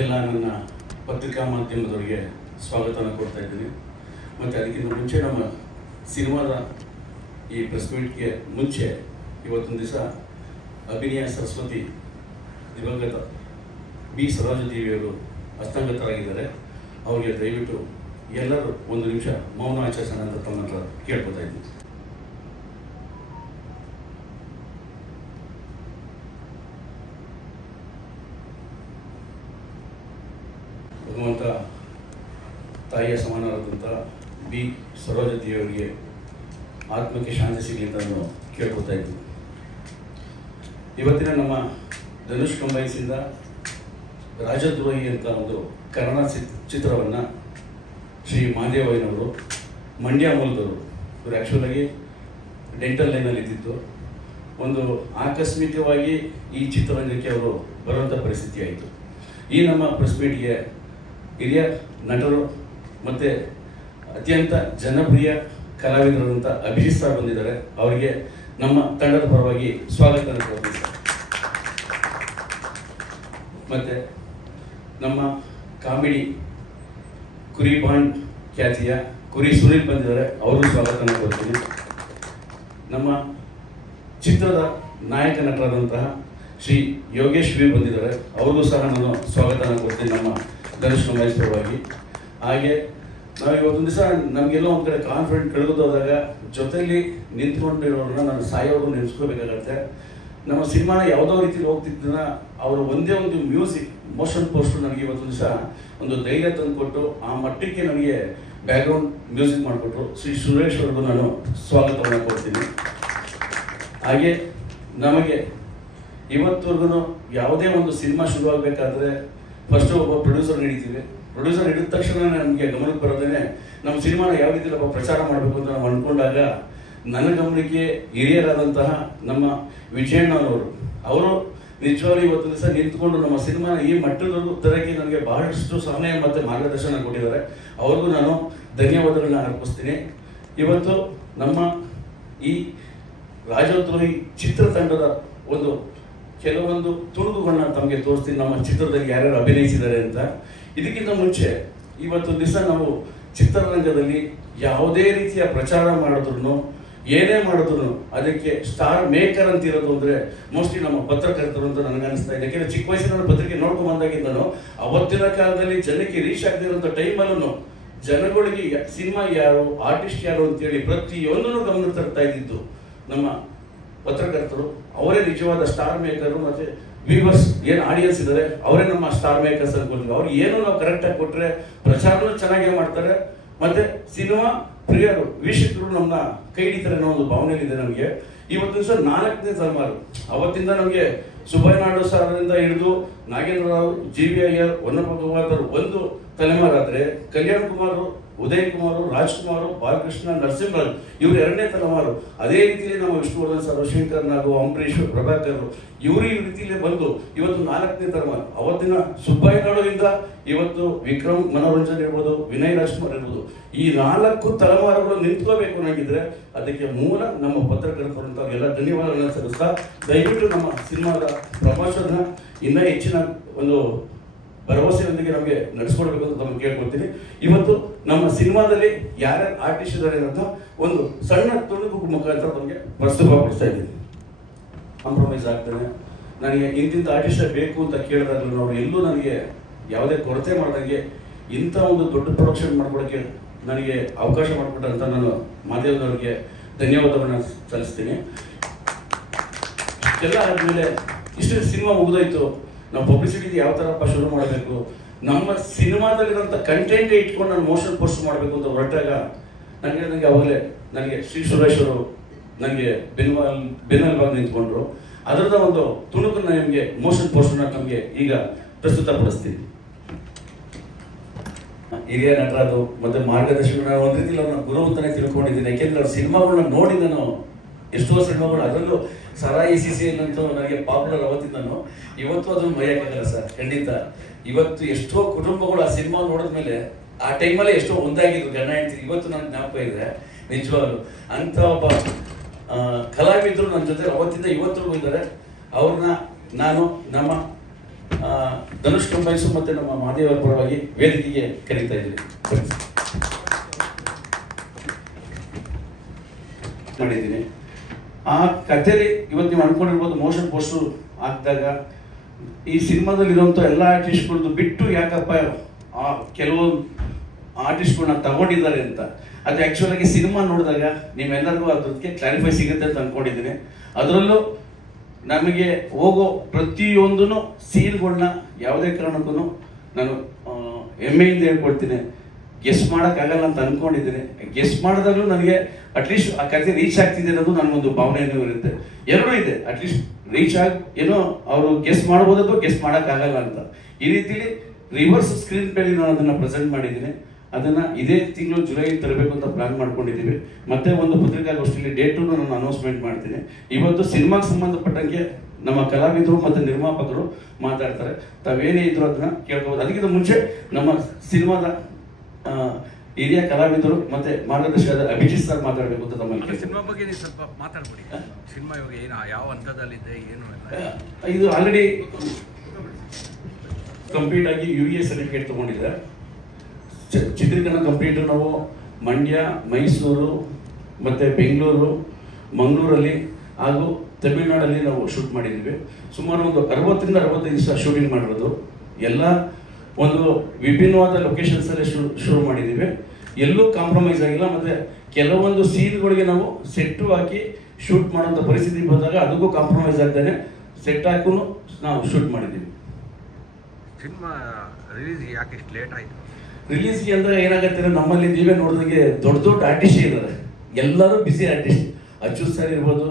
ಎಲ್ಲ ನನ್ನ ಪತ್ರಿಕಾ ಮಾಧ್ಯಮದವರಿಗೆ ಸ್ವಾಗತನ ಕೊಡ್ತಾ ಇದ್ದೀನಿ. ಮತ್ತು ಅದಕ್ಕಿಂತ ಮುಂಚೆ ನಮ್ಮ ಸಿನಿಮಾದ ಈ ಪ್ರೆಸ್ ಮೀಟ್ಗೆ ಮುಂಚೆ ಇವತ್ತೊಂದು ದಿವಸ ಅಭಿನಯ ಸರಸ್ವತಿ ದಿವಂಗತ ಬಿ ಸರೋಜದೇವಿಯವರು ಹಸ್ತಂಗತರಾಗಿದ್ದಾರೆ. ಅವರಿಗೆ ದಯವಿಟ್ಟು ಎಲ್ಲರೂ ಒಂದು ನಿಮಿಷ ಮೌನ ಆಚರಿಸೋಣ ಅಂತ ತಮ್ಮ ಹತ್ರ ಕೇಳ್ಕೊತಾ ಇದ್ದೀನಿ. ಭಗವಂತ ತಾಯಿಯ ಸಮಾನರಾದಂಥ ಬಿ ಸರೋಜದೇವಿಯವರಿಗೆ ಆತ್ಮಕ್ಕೆ ಶಾಂತಿ ಸಿಗಲಿ ಅಂತ ನಾನು ಕೇಳ್ಕೊತಾ ಇದ್ದೀನಿ. ಇವತ್ತಿನ ನಮ್ಮ ಧನುಷ್ ಕಂಬೈನ್ಸಿಂದ ರಾಜದ್ರೋಹಿ ಅಂತ ಒಂದು ಕನ್ನಡ ಚಿತ್ರವನ್ನು ಶ್ರೀ ಮಾದೇವಯ್ಯನವರು ಮಂಡ್ಯ ಮೂಲದವರು, ಇವರು ಆ್ಯಕ್ಚುಲಾಗಿ ಡೆಂಟಲ್ ಲೈನಲ್ಲಿ ಇದ್ದಿದ್ದು. ಒಂದು ಆಕಸ್ಮಿಕವಾಗಿ ಈ ಚಿತ್ರರಂಗಕ್ಕೆ ಅವರು ಬರುವಂಥ ಪರಿಸ್ಥಿತಿ ಆಯಿತು. ಈ ನಮ್ಮ ಪ್ರೆಸ್ ಮೀಟ್ಗೆ ಹಿರಿಯ ನಟರು ಮತ್ತು ಅತ್ಯಂತ ಜನಪ್ರಿಯ ಕಲಾವಿದರಾದಂಥ ಅಭಿಜಿತ್ ಸರ್ ಬಂದಿದ್ದಾರೆ. ಅವರಿಗೆ ನಮ್ಮ ತಂಡದ ಪರವಾಗಿ ಸ್ವಾಗತ ಕೋರ್ತೀನಿ ಸರ್. ಮತ್ತು ನಮ್ಮ ಕಾಮಿಡಿ ಕುರಿ ಬಾಂಡ್ ಖ್ಯಾತಿಯ ಕುರಿ ಸುನೀಲ್ ಬಂದಿದ್ದಾರೆ, ಅವರು ಸ್ವಾಗತನ ಕೊಡ್ತೀನಿ. ನಮ್ಮ ಚಿತ್ರದ ನಾಯಕ ನಟರಾದಂತಹ ಶ್ರೀ ಯೋಗೇಶ್ ವಿ ಬಂದಿದ್ದಾರೆ, ಅವ್ರಿಗೂ ಸಹ ನಾನು ಸ್ವಾಗತನ ಕೊಡ್ತೀನಿ ನಮ್ಮ ಧನುಷ್ ಕಂಬೈನ್ಸ್ ಪರವಾಗಿ. ಹಾಗೆ ನಾವು ಇವತ್ತೊಂದು ದಿವಸ ನಮಗೆಲ್ಲೋ ಒಂದು ಕಡೆ ಕಾನ್ಫಿಡೆಂಟ್ ಕಳೆದೋದಾಗ ಜೊತೆಯಲ್ಲಿ ನಿಂತ್ಕೊಂಡಿರೋರನ್ನ ನಾನು ಸಾಯೋರು ನೆನೆಸ್ಕೋಬೇಕಾಗತ್ತೆ. ನಮ್ಮ ಸಿನಿಮಾ ಯಾವುದೋ ರೀತಿಲಿ ಹೋಗ್ತಿದ್ದನ್ನ ಅವರು ಒಂದೇ ಒಂದು ಮ್ಯೂಸಿಕ್ ಮೋಷನ್ ಪೋಸ್ಟರ್ ನನಗೆ ಇವತ್ತೊಂದು ದಿವಸ ಒಂದು ಧೈರ್ಯ ತಂದುಕೊಟ್ಟು ಆ ಮಟ್ಟಕ್ಕೆ ನನಗೆ ಬ್ಯಾಕ್ಗ್ರೌಂಡ್ ಮ್ಯೂಸಿಕ್ ಮಾಡಿಕೊಟ್ರು. ಶ್ರೀ ಸುರೇಶ್ ಅವ್ರಿಗೂ ನಾನು ಸ್ವಾಗತವನ್ನು ಕೊಡ್ತೀನಿ. ಹಾಗೆ ನಮಗೆ ಇವತ್ತವರೆಗೂ ಯಾವುದೇ ಒಂದು ಸಿನಿಮಾ ಶುರುವಾಗಬೇಕಾದ್ರೆ ಫಸ್ಟು ಒಬ್ಬ ಪ್ರೊಡ್ಯೂಸರ್ ಹಿಡಿತೀವಿ. ಪ್ರೊಡ್ಯೂಸರ್ ಹಿಡಿದ ತಕ್ಷಣ ನಮಗೆ ಗಮನಕ್ಕೆ ಬರೋದೇ ನಮ್ಮ ಸಿನಿಮಾನ ಯಾವ ರೀತಿ ಪ್ರಚಾರ ಮಾಡಬೇಕು ಅಂತ ನಾವು ಅಂದ್ಕೊಂಡಾಗ ನನ್ನ ಗಮನಕ್ಕೆ ಹಿರಿಯರಾದಂತಹ ನಮ್ಮ ವಿಜಯಣ್ಣನವರು ಅವರು ನಿಜವಾಗ್ಲೂ ಇವತ್ತು ದಿವಸ ನಿಂತ್ಕೊಂಡು ನಮ್ಮ ಸಿನಿಮಾನ ಈ ಮಟ್ಟದವರೆಗೂ ತರಕ್ಕೆ ನನಗೆ ಬಹಳಷ್ಟು ಸಹಾಯ ಮತ್ತು ಮಾರ್ಗದರ್ಶನ ಕೊಟ್ಟಿದ್ದಾರೆ. ಅವ್ರಿಗೂ ನಾನು ಧನ್ಯವಾದಗಳನ್ನ ಅರ್ಪಿಸ್ತೀನಿ. ಇವತ್ತು ನಮ್ಮ ಈ ರಾಜದ್ರೋಹಿ ಚಿತ್ರತಂಡದ ಒಂದು ಕೆಲವೊಂದು ತುಣುಕುಗಳನ್ನ ತಮಗೆ ತೋರಿಸ್ತೀನಿ, ನಮ್ಮ ಚಿತ್ರದಲ್ಲಿ ಯಾರ್ಯಾರು ಅಭಿನಯಿಸಿದ್ದಾರೆ ಅಂತ. ಇದಕ್ಕಿಂತ ಮುಂಚೆ ಇವತ್ತು ದಿವಸ ನಾವು ಚಿತ್ರರಂಗದಲ್ಲಿ ಯಾವುದೇ ರೀತಿಯ ಪ್ರಚಾರ ಮಾಡಿದ್ರು ಏನೇ ಮಾಡಿದ್ರು ಅದಕ್ಕೆ ಸ್ಟಾರ್ ಮೇಕರ್ ಅಂತ ಇರೋದು ಅಂದರೆ ಮೋಸ್ಟ್ಲಿ ನಮ್ಮ ಪತ್ರಕರ್ತರು ಅಂತ ನನಗೆ ಅನಿಸ್ತಾ ಇದೆ. ಯಾಕೆಂದರೆ ಚಿಕ್ಕ ವಯಸ್ಸಿನ ಪತ್ರಿಕೆ ನೋಡ್ಕೊಂಡು ಬಂದಾಗಿಂದನು ಅವತ್ತಿನ ಕಾಲದಲ್ಲಿ ಜನಕ್ಕೆ ರೀಚ್ ಆಗದಿರೋಂಥ ಟೈಮಲ್ಲೂ ಜನಗಳಿಗೆ ಸಿನಿಮಾ ಯಾರು, ಆರ್ಟಿಸ್ಟ್ ಯಾರು ಅಂತೇಳಿ ಪ್ರತಿಯೊಂದನ್ನು ಗಮನ ತರ್ತಾ ಇದ್ದಿದ್ದು ನಮ್ಮ ಪತ್ರಕರ್ತರು. ಅವರೇ ನಿಜವಾದ ಸ್ಟಾರ್ ಮೇಕರು. ಮತ್ತು ವ್ಯೂವರ್ಸ್ ಏನು ಆಡಿಯನ್ಸ್ ಇದ್ದಾರೆ ಅವರೇ ನಮ್ಮ ಸ್ಟಾರ್ ಮೇಕರ್ಸ್ ಅನ್ಕೊಳ್ತೀವಿ. ಅವ್ರು ಏನು ನಾವು ಕರೆಕ್ಟಾಗಿ ಕೊಟ್ಟರೆ ಪ್ರಚಾರನೂ ಚೆನ್ನಾಗೇ ಮಾಡ್ತಾರೆ, ಮತ್ತು ಸಿನಿಮಾ ಪ್ರಿಯರು ವೀಕ್ಷಕರು ನಮ್ಮನ್ನ ಕೈ ಹಿಡಿತಾರೆ ಅನ್ನೋ ಒಂದು ಭಾವನೆಯಲ್ಲಿದೆ ನಮಗೆ. ಇವತ್ತು ದಿವಸ 4ನೇ ತಲೆಮಾರು. ಅವತ್ತಿಂದ ನಮಗೆ ಸುಬ್ಬಯ್ಯ ನಾಯ್ಡು ಸಾರಿಂದ ಹಿಡಿದು ನಾಗೇಂದ್ರ ರಾವ್, ಜಿ ವಿ ಅಯ್ಯರ್, ಹೊನ್ನಪ್ಪ ಗವಾದರ್ ಒಂದು ತಲೆಮಾರಾದರೆ, ಕಲ್ಯಾಣ್ ಕುಮಾರ್, ಉದಯ್ ಕುಮಾರ್, ರಾಜ್ಕುಮಾರ್, ಬಾಲಕೃಷ್ಣ, ನರಸಿಂಹರಾಜ್ ಇವರು 2ನೇ ತಲೆಮಾರು. ಅದೇ ರೀತಿಯಲ್ಲಿ ನಮ್ಮ ವಿಷ್ಣುವರ್ಧನ್ ಸರ್, ಶಂಕರ್ ನಾಗು, ಅಂಬರೀಶ್, ಪ್ರಭಾಕರ್ ಇವರು ಈ ರೀತಿಯಲ್ಲಿ ಬಂದು ಇವತ್ತು 4ನೇ ತಲೆಮಾರು. ಅವತ್ತಿನ ಸುಬ್ಬಯ್ಯ ನಾಯ್ಡುವಿಂದ ಇವತ್ತು ವಿಕ್ರಮ್ ಮನೋರಂಜನ್ ಇರ್ಬೋದು, ವಿನಯ್ ರಾಜ್ಕುಮಾರ್ ಇರ್ಬೋದು, ಈ 4 ತಲೆಮಾರುಗಳು ನಿಂತ್ಕೋಬೇಕು ಅನ್ನೋಂಗಿದ್ರೆ ಅದಕ್ಕೆ ಮೂಲ ನಮ್ಮ ಪತ್ರಕರ್ತರು ಅಂತ ಎಲ್ಲ ಧನ್ಯವಾದಗಳನ್ನ ಸಲ್ಲಿಸ್ತಾ, ದಯವಿಟ್ಟು ನಮ್ಮ ಸಿನಿಮಾದ ಪ್ರಮೋಷನ್ನ ಇನ್ನೂ ಹೆಚ್ಚಿನ ಒಂದು ಭರವಸೆಯೊಂದಿಗೆ ನಮಗೆ ನಡೆಸ್ಕೊಡ್ಬೇಕು ಅಂತ ನಮ್ಗೆ ಕೇಳ್ಕೊಳ್ತೀನಿ. ಇವತ್ತು ನಮ್ಮ ಸಿನಿಮಾದಲ್ಲಿ ಯಾರ್ಯಾರು ಆರ್ಟಿಸ್ಟ್ ಇದ್ದಾರೆ ಅಂತ ಒಂದು ಸಣ್ಣ ತುಣುಕು ಮುಖಾಂತರ ನಮಗೆ ಪ್ರಸ್ತುತಪಡಿಸ್ತಾ ಇದ್ದೀನಿ. ಕಾಂಪ್ರಮೈಸ್ ಆಗ್ತಾನೆ. ನನಗೆ ಇಂತಿಂಥ ಆರ್ಟಿಸ್ಟ್ ಬೇಕು ಅಂತ ಕೇಳಿದಾಗಲೂ ಅವರು ಎಲ್ಲೂ ನನಗೆ ಯಾವುದೇ ಕೊರತೆ ಮಾಡಿದಂಗೆ ಇಂಥ ಒಂದು ದೊಡ್ಡ ಪ್ರೊಡಕ್ಷನ್ ಮಾಡ್ಕೊಡೋಕ್ಕೆ ನನಗೆ ಅವಕಾಶ ಮಾಡಿಕೊಟ್ಟಂತ ನಾನು ಮಾದೇವನವ್ರಿಗೆ ಧನ್ಯವಾದವನ್ನು ಸಲ್ಲಿಸ್ತೀನಿ. ಇಷ್ಟೆಲ್ಲ ಆದಮೇಲೆ ಇಷ್ಟು ಸಿನಿಮಾ ಮುಗಿದೋಯ್ತು, ನಾವು ಪಬ್ಲಿಸಿಟಿಗೆ ಯಾವ ಥರಪ್ಪ ಶುರು ಮಾಡಬೇಕು, ನಮ್ಮ ಸಿನಿಮಾದಲ್ಲಿರೋಂಥ ಕಂಟೆಂಟೇ ಇಟ್ಕೊಂಡು ನಾನು ಮೋಷನ್ ಪೋಸ್ಟ್ ಮಾಡಬೇಕು ಅಂತ ಹೊರಟಾಗ ನನಗೆ ಅವಾಗಲೇ ನನಗೆ ಶ್ರೀ ಸುರೇಶ್ ಅವರು ನನಗೆ ಬೆನ್ನೆಲುಬಾಗಿ ನಿಂತ್ಕೊಂಡ್ರು. ಅದರದ ಒಂದು ತುಣುಕನ್ನ ನಿಮಗೆ ಮೋಷನ್ ಪೋಸ್ಟನ್ನ ನಮಗೆ ಈಗ ಪ್ರಸ್ತುತಪಡಿಸ್ತೀನಿ. ಹಿರಿಯ ನಟರಾದು ಮತ್ತು ಮಾರ್ಗದರ್ಶನ ಒಂದು ರೀತಿಯಲ್ಲಿ ಅವ್ರನ್ನ ಗುರು ಅಂತಾನೆ ತಿಳ್ಕೊಂಡಿದ್ದೀನಿ. ಯಾಕೆಂದರೆ ಅವ್ರ ಸಿನಿಮಾಗಳನ್ನ ನೋಡಿ ನಾನು ಎಷ್ಟೋ ಸಿನಿಮಾಗಳು, ಅದರಲ್ಲೂ ಸರಾಯಿ CCL ಅಂತೂ ನನಗೆ ಪಾಪ್ಯುಲರ್ ಅವತ್ತಿಂದನು ಇವತ್ತು ಅದನ್ನು ಮರೆಯೋಕ್ಕಾಗಲ್ಲ ಸರ್. ಖಂಡಿತ ಇವತ್ತು ಎಷ್ಟೋ ಕುಟುಂಬಗಳು ಆ ಸಿನಿಮಾ ನೋಡಿದ್ಮೇಲೆ ಆ ಟೈಮಲ್ಲೇ ಎಷ್ಟೋ ಒಂದಾಗಿದ್ರು ಗಂಡ ಹೆಂಡತಿ. ಇವತ್ತು ನನಗೆ ಜ್ಞಾಪಕ ಇದೆ ನಿಜವಾಗ್ಲು. ಅಂಥ ಒಬ್ಬ ಕಲಾವಿದರು ನನ್ನ ಜೊತೆ ಅವತ್ತಿಂದ ಇವತ್ತಿಗೂ ಇದ್ದಾರೆ. ಅವ್ರನ್ನ ನಾನು ನಮ್ಮ ಧನುಷ್ ಕಂಬೈನ್ಸು ಮತ್ತು ನಮ್ಮ ಮಹಾದೇವರ ಪರವಾಗಿ ವೇದಿಕೆಗೆ ಕರೀತಾ ಇದ್ದೀನಿ. ಮಾಡಿದ್ದೀನಿ ಆ ಕಥೆಯಲ್ಲಿ ಇವತ್ತು ನೀವು ಅನ್ಕೊಂಡಿರ್ಬೋದು ಮೋಷನ್ ಪೋಸ್ಟರ್ ಹಾಕಿದಾಗ ಈ ಸಿನಿಮಾದಲ್ಲಿರುವಂಥ ಎಲ್ಲ ಆರ್ಟಿಸ್ಟ್ಗಳದ್ದು ಬಿಟ್ಟು ಯಾಕಪ್ಪ ಕೆಲವು ಆರ್ಟಿಸ್ಟ್ಗಳನ್ನ ತಗೊಂಡಿದ್ದಾರೆ ಅಂತ. ಅದು ಆ್ಯಕ್ಚುಲಾಗಿ ಸಿನಿಮಾ ನೋಡಿದಾಗ ನೀವೆಲ್ಲರಿಗೂ ಅದಕ್ಕೆ ಕ್ಲಾರಿಫೈ ಸಿಗುತ್ತೆ ಅಂತ ಅಂದ್ಕೊಂಡಿದ್ದೀನಿ. ಅದರಲ್ಲೂ ನಮಗೆ ಹೋಗೋ ಪ್ರತಿಯೊಂದೂ ಸೀನ್ಗಳನ್ನ ಯಾವುದೇ ಕಾರಣಕ್ಕೂ ನಾನು ಹೆಮ್ಮೆಯಿಂದ ಹೇಳ್ಕೊಳ್ತೀನಿ. ಗೆಸ್ ಮಾಡೋಕ್ಕಾಗಲ್ಲ ಅಂತ ಅಂದ್ಕೊಂಡಿದ್ದೀನಿ. ಗೆಸ್ ಮಾಡಿದಾಗಲೂ ನನಗೆ ಅಟ್ಲೀಸ್ಟ್ ಆ ಕಥೆ ರೀಚ್ ಆಗ್ತಿದೆ ಅನ್ನೋದು ನನಗೊಂದು ಭಾವನೆಯೂ ಇರುತ್ತೆ. ಎರಡೂ ಇದೆ, ಅಟ್ಲೀಸ್ಟ್ ರೀಚ್ ಏನೋ ಅವರು ಗೆಸ್ ಮಾಡ್ಬೋದು ಅಥವಾ ಗೆಸ್ ಮಾಡೋಕ್ಕಾಗಲ್ಲ ಅಂತ. ಈ ರೀತಿಲಿ ರಿವರ್ಸ್ ಸ್ಕ್ರೀನ್ ಪ್ಲೇಲಿ ನಾನು ಅದನ್ನು ಪ್ರೆಸೆಂಟ್ ಮಾಡಿದ್ದೀನಿ. ಅದನ್ನು ಇದೇ ತಿಂಗಳು ಜುಲೈ ತರಬೇಕು ಅಂತ ಪ್ಲಾನ್ ಮಾಡ್ಕೊಂಡಿದ್ದೀವಿ. ಮತ್ತೆ ಒಂದು ಪತ್ರಿಕಾಗೋಷ್ಠಿಯಲ್ಲಿ ಡೇಟನ್ನು ನಾನು ಅನೌನ್ಸ್ಮೆಂಟ್ ಮಾಡ್ತೀನಿ. ಇವತ್ತು ಸಿನಿಮಾಗೆ ಸಂಬಂಧಪಟ್ಟಂಗೆ ನಮ್ಮ ಕಲಾವಿದರು ಮತ್ತು ನಿರ್ಮಾಪಕರು ಮಾತಾಡ್ತಾರೆ. ತಾವೇನೇ ಇದ್ರು ಅದನ್ನ ಕೇಳ್ಕೋಬೋದು. ಅದಕ್ಕಿಂತ ಮುಂಚೆ ನಮ್ಮ ಸಿನಿಮಾದ ಹಿರಿಯ ಕಲಾವಿದರು ಮತ್ತೆ ಮಾರ್ಗದರ್ಶಕರಾದ ಅಭಿಜಿತ್ ಸರ್ ಮಾತಾಡಬೇಕು ಅಂತ ತಮ್ಮಲ್ಲಿ. ಸಿನಿಮಾ ಬಗ್ಗೆ ನೀವು ಸ್ವಲ್ಪ ಮಾತಾಡ್ಬಿಡಿ. ಸಿನಿಮಾ ಇವಾಗ ಏನು ಯಾವ ಹಂತದಲ್ಲಿದೆ ಏನು ಎಲ್ಲ? ಇದು ಆಲ್ರೆಡಿ ಕಂಪ್ಲೀಟ್ ಆಗಿ UA ಸರ್ಟಿಫಿಕೇಟ್ ತಗೊಂಡಿದೆ. ಚಿತ್ರೀಕರಣ ಕಂಪ್ಲೀಟ್ ನಾವು ಮಂಡ್ಯ, ಮೈಸೂರು ಮತ್ತು ಬೆಂಗಳೂರು, ಮಂಗಳೂರಲ್ಲಿ ಹಾಗೂ ತಮಿಳುನಾಡಲ್ಲಿ ನಾವು ಶೂಟ್ ಮಾಡಿದ್ದೀವಿ. ಸುಮಾರು ಒಂದು 60ರಿಂದ 65 ದಿವಸ ಶೂಟಿಂಗ್ ಮಾಡಿರೋದು. ಎಲ್ಲ ಒಂದು ವಿಭಿನ್ನವಾದ ಲೊಕೇಶನ್ಸಲ್ಲೇ ಶುರು ಮಾಡಿದ್ದೀವಿ. ಎಲ್ಲೂ ಕಾಂಪ್ರಮೈಸ್ ಆಗಿಲ್ಲ. ಮತ್ತು ಕೆಲವೊಂದು ಸೀನ್ಗಳಿಗೆ ನಾವು ಸೆಟ್ಟು ಹಾಕಿ ಶೂಟ್ ಮಾಡೋಂಥ ಪರಿಸ್ಥಿತಿ ಬಂದಾಗ ಅದಕ್ಕೂ ಕಾಂಪ್ರಮೈಸ್ ಆಗ್ತಾನೆ ಸೆಟ್ ಹಾಕೂ ನಾವು ಶೂಟ್ ಮಾಡಿದ್ದೀವಿ. ಸಿನಿಮಾ ರಿಲೀಸ್ ಯಾಕೆ ಇಷ್ಟು ಲೇಟ್ ಆಯಿತು? ರಿಲೀಸ್ಗೆ ಅಂದರೆ ಏನಾಗುತ್ತೆ, ನಮ್ಮಲ್ಲಿ ನೀವೇ ನೋಡಿದಂಗೆ ದೊಡ್ಡ ದೊಡ್ಡ ಆರ್ಟಿಸ್ಟ್ ಇದ್ದಾರೆ. ಎಲ್ಲರೂ ಬ್ಯುಸಿ ಆರ್ಟಿಸ್ಟ್. ಅಚ್ಯುತ್ ಸರ್ ಇರ್ಬೋದು,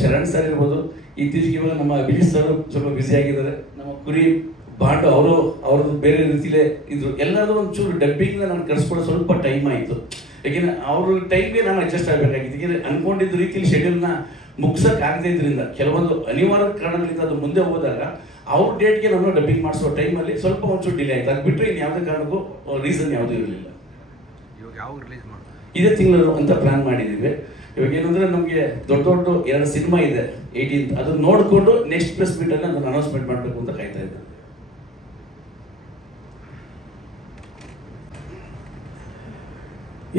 ಶರಣ್ ಸರ್ ಇರ್ಬೋದು. ಇತ್ತೀಚೆಗೆ ಇವಾಗ ನಮ್ಮ ಅಭಿಜಿತ್ ಸರ್ ಸ್ವಲ್ಪ ಬ್ಯುಸಿ ಆಗಿದ್ದಾರೆ. ನಮ್ಮ ಕುರಿ ಬಾಂಡು ಅವ್ರದ್ದು ಬೇರೆ ರೀತಿಲೇ ಇದ್ರು. ಎಲ್ಲರೂ ಒಂಚೂರು ಡಬ್ಬಿಂಗ್ನ ನಾನು ಕರೆಸ್ಕೊಳ್ಳೋ ಸ್ವಲ್ಪ ಟೈಮ್ ಆಯಿತು. ಯಾಕೆಂದರೆ ಅವ್ರ ಟೈಮ್ಗೆ ನಾನು ಅಡ್ಜಸ್ಟ್ ಆಗಬೇಕಾಗಿತ್ತು. ಯಾಕೆಂದರೆ ಅಂದ್ಕೊಂಡಿದ್ದ ರೀತಿಯಲ್ಲಿ ಶೆಡ್ಯೂಲ್ನ ಮುಗ್ಸೋಕ್ಕಾಗದೇ ಇದರಿಂದ ಕೆಲವೊಂದು ಅನಿವಾರ್ಯ ಕಾರಣಗಳಿಂದ ಅದು ಮುಂದೆ ಹೋದಾಗ ಅವ್ರ ಡೇಟ್ಗೆ ನಾನು ಡಬ್ಬಿಂಗ್ ಮಾಡಿಸೋ ಟೈಮಲ್ಲಿ ಸ್ವಲ್ಪ ಒಂಚೂರು ಡಿಲೇ ಆಯಿತು. ಅದು ಬಿಟ್ಟರೆ ಇನ್ನು ಯಾವುದೇ ಕಾರಣಕ್ಕೂ ರೀಸನ್ ಯಾವುದೂ ಇರಲಿಲ್ಲ. ಇವಾಗ ಯಾವ ರಿಲೀಸ್ ಮಾಡಿ ಇದೇ ತಿಂಗಳು ಅಂತ ಪ್ಲಾನ್ ಮಾಡಿದ್ದೀವಿ. ಇವಾಗ ಏನಂದರೆ ನಮಗೆ ದೊಡ್ಡ 2 ಸಿನಿಮಾ ಇದೆ 18th. ಅದನ್ನ ನೋಡಿಕೊಂಡು ನೆಕ್ಸ್ಟ್ ಪ್ರೆಸ್ ಮೀಟನ್ನು ಅದನ್ನು ಅನೌನ್ಸ್ಮೆಂಟ್ ಮಾಡಬೇಕು ಅಂತ ಕಾಯ್ತಾ ಇದ್ದೆ.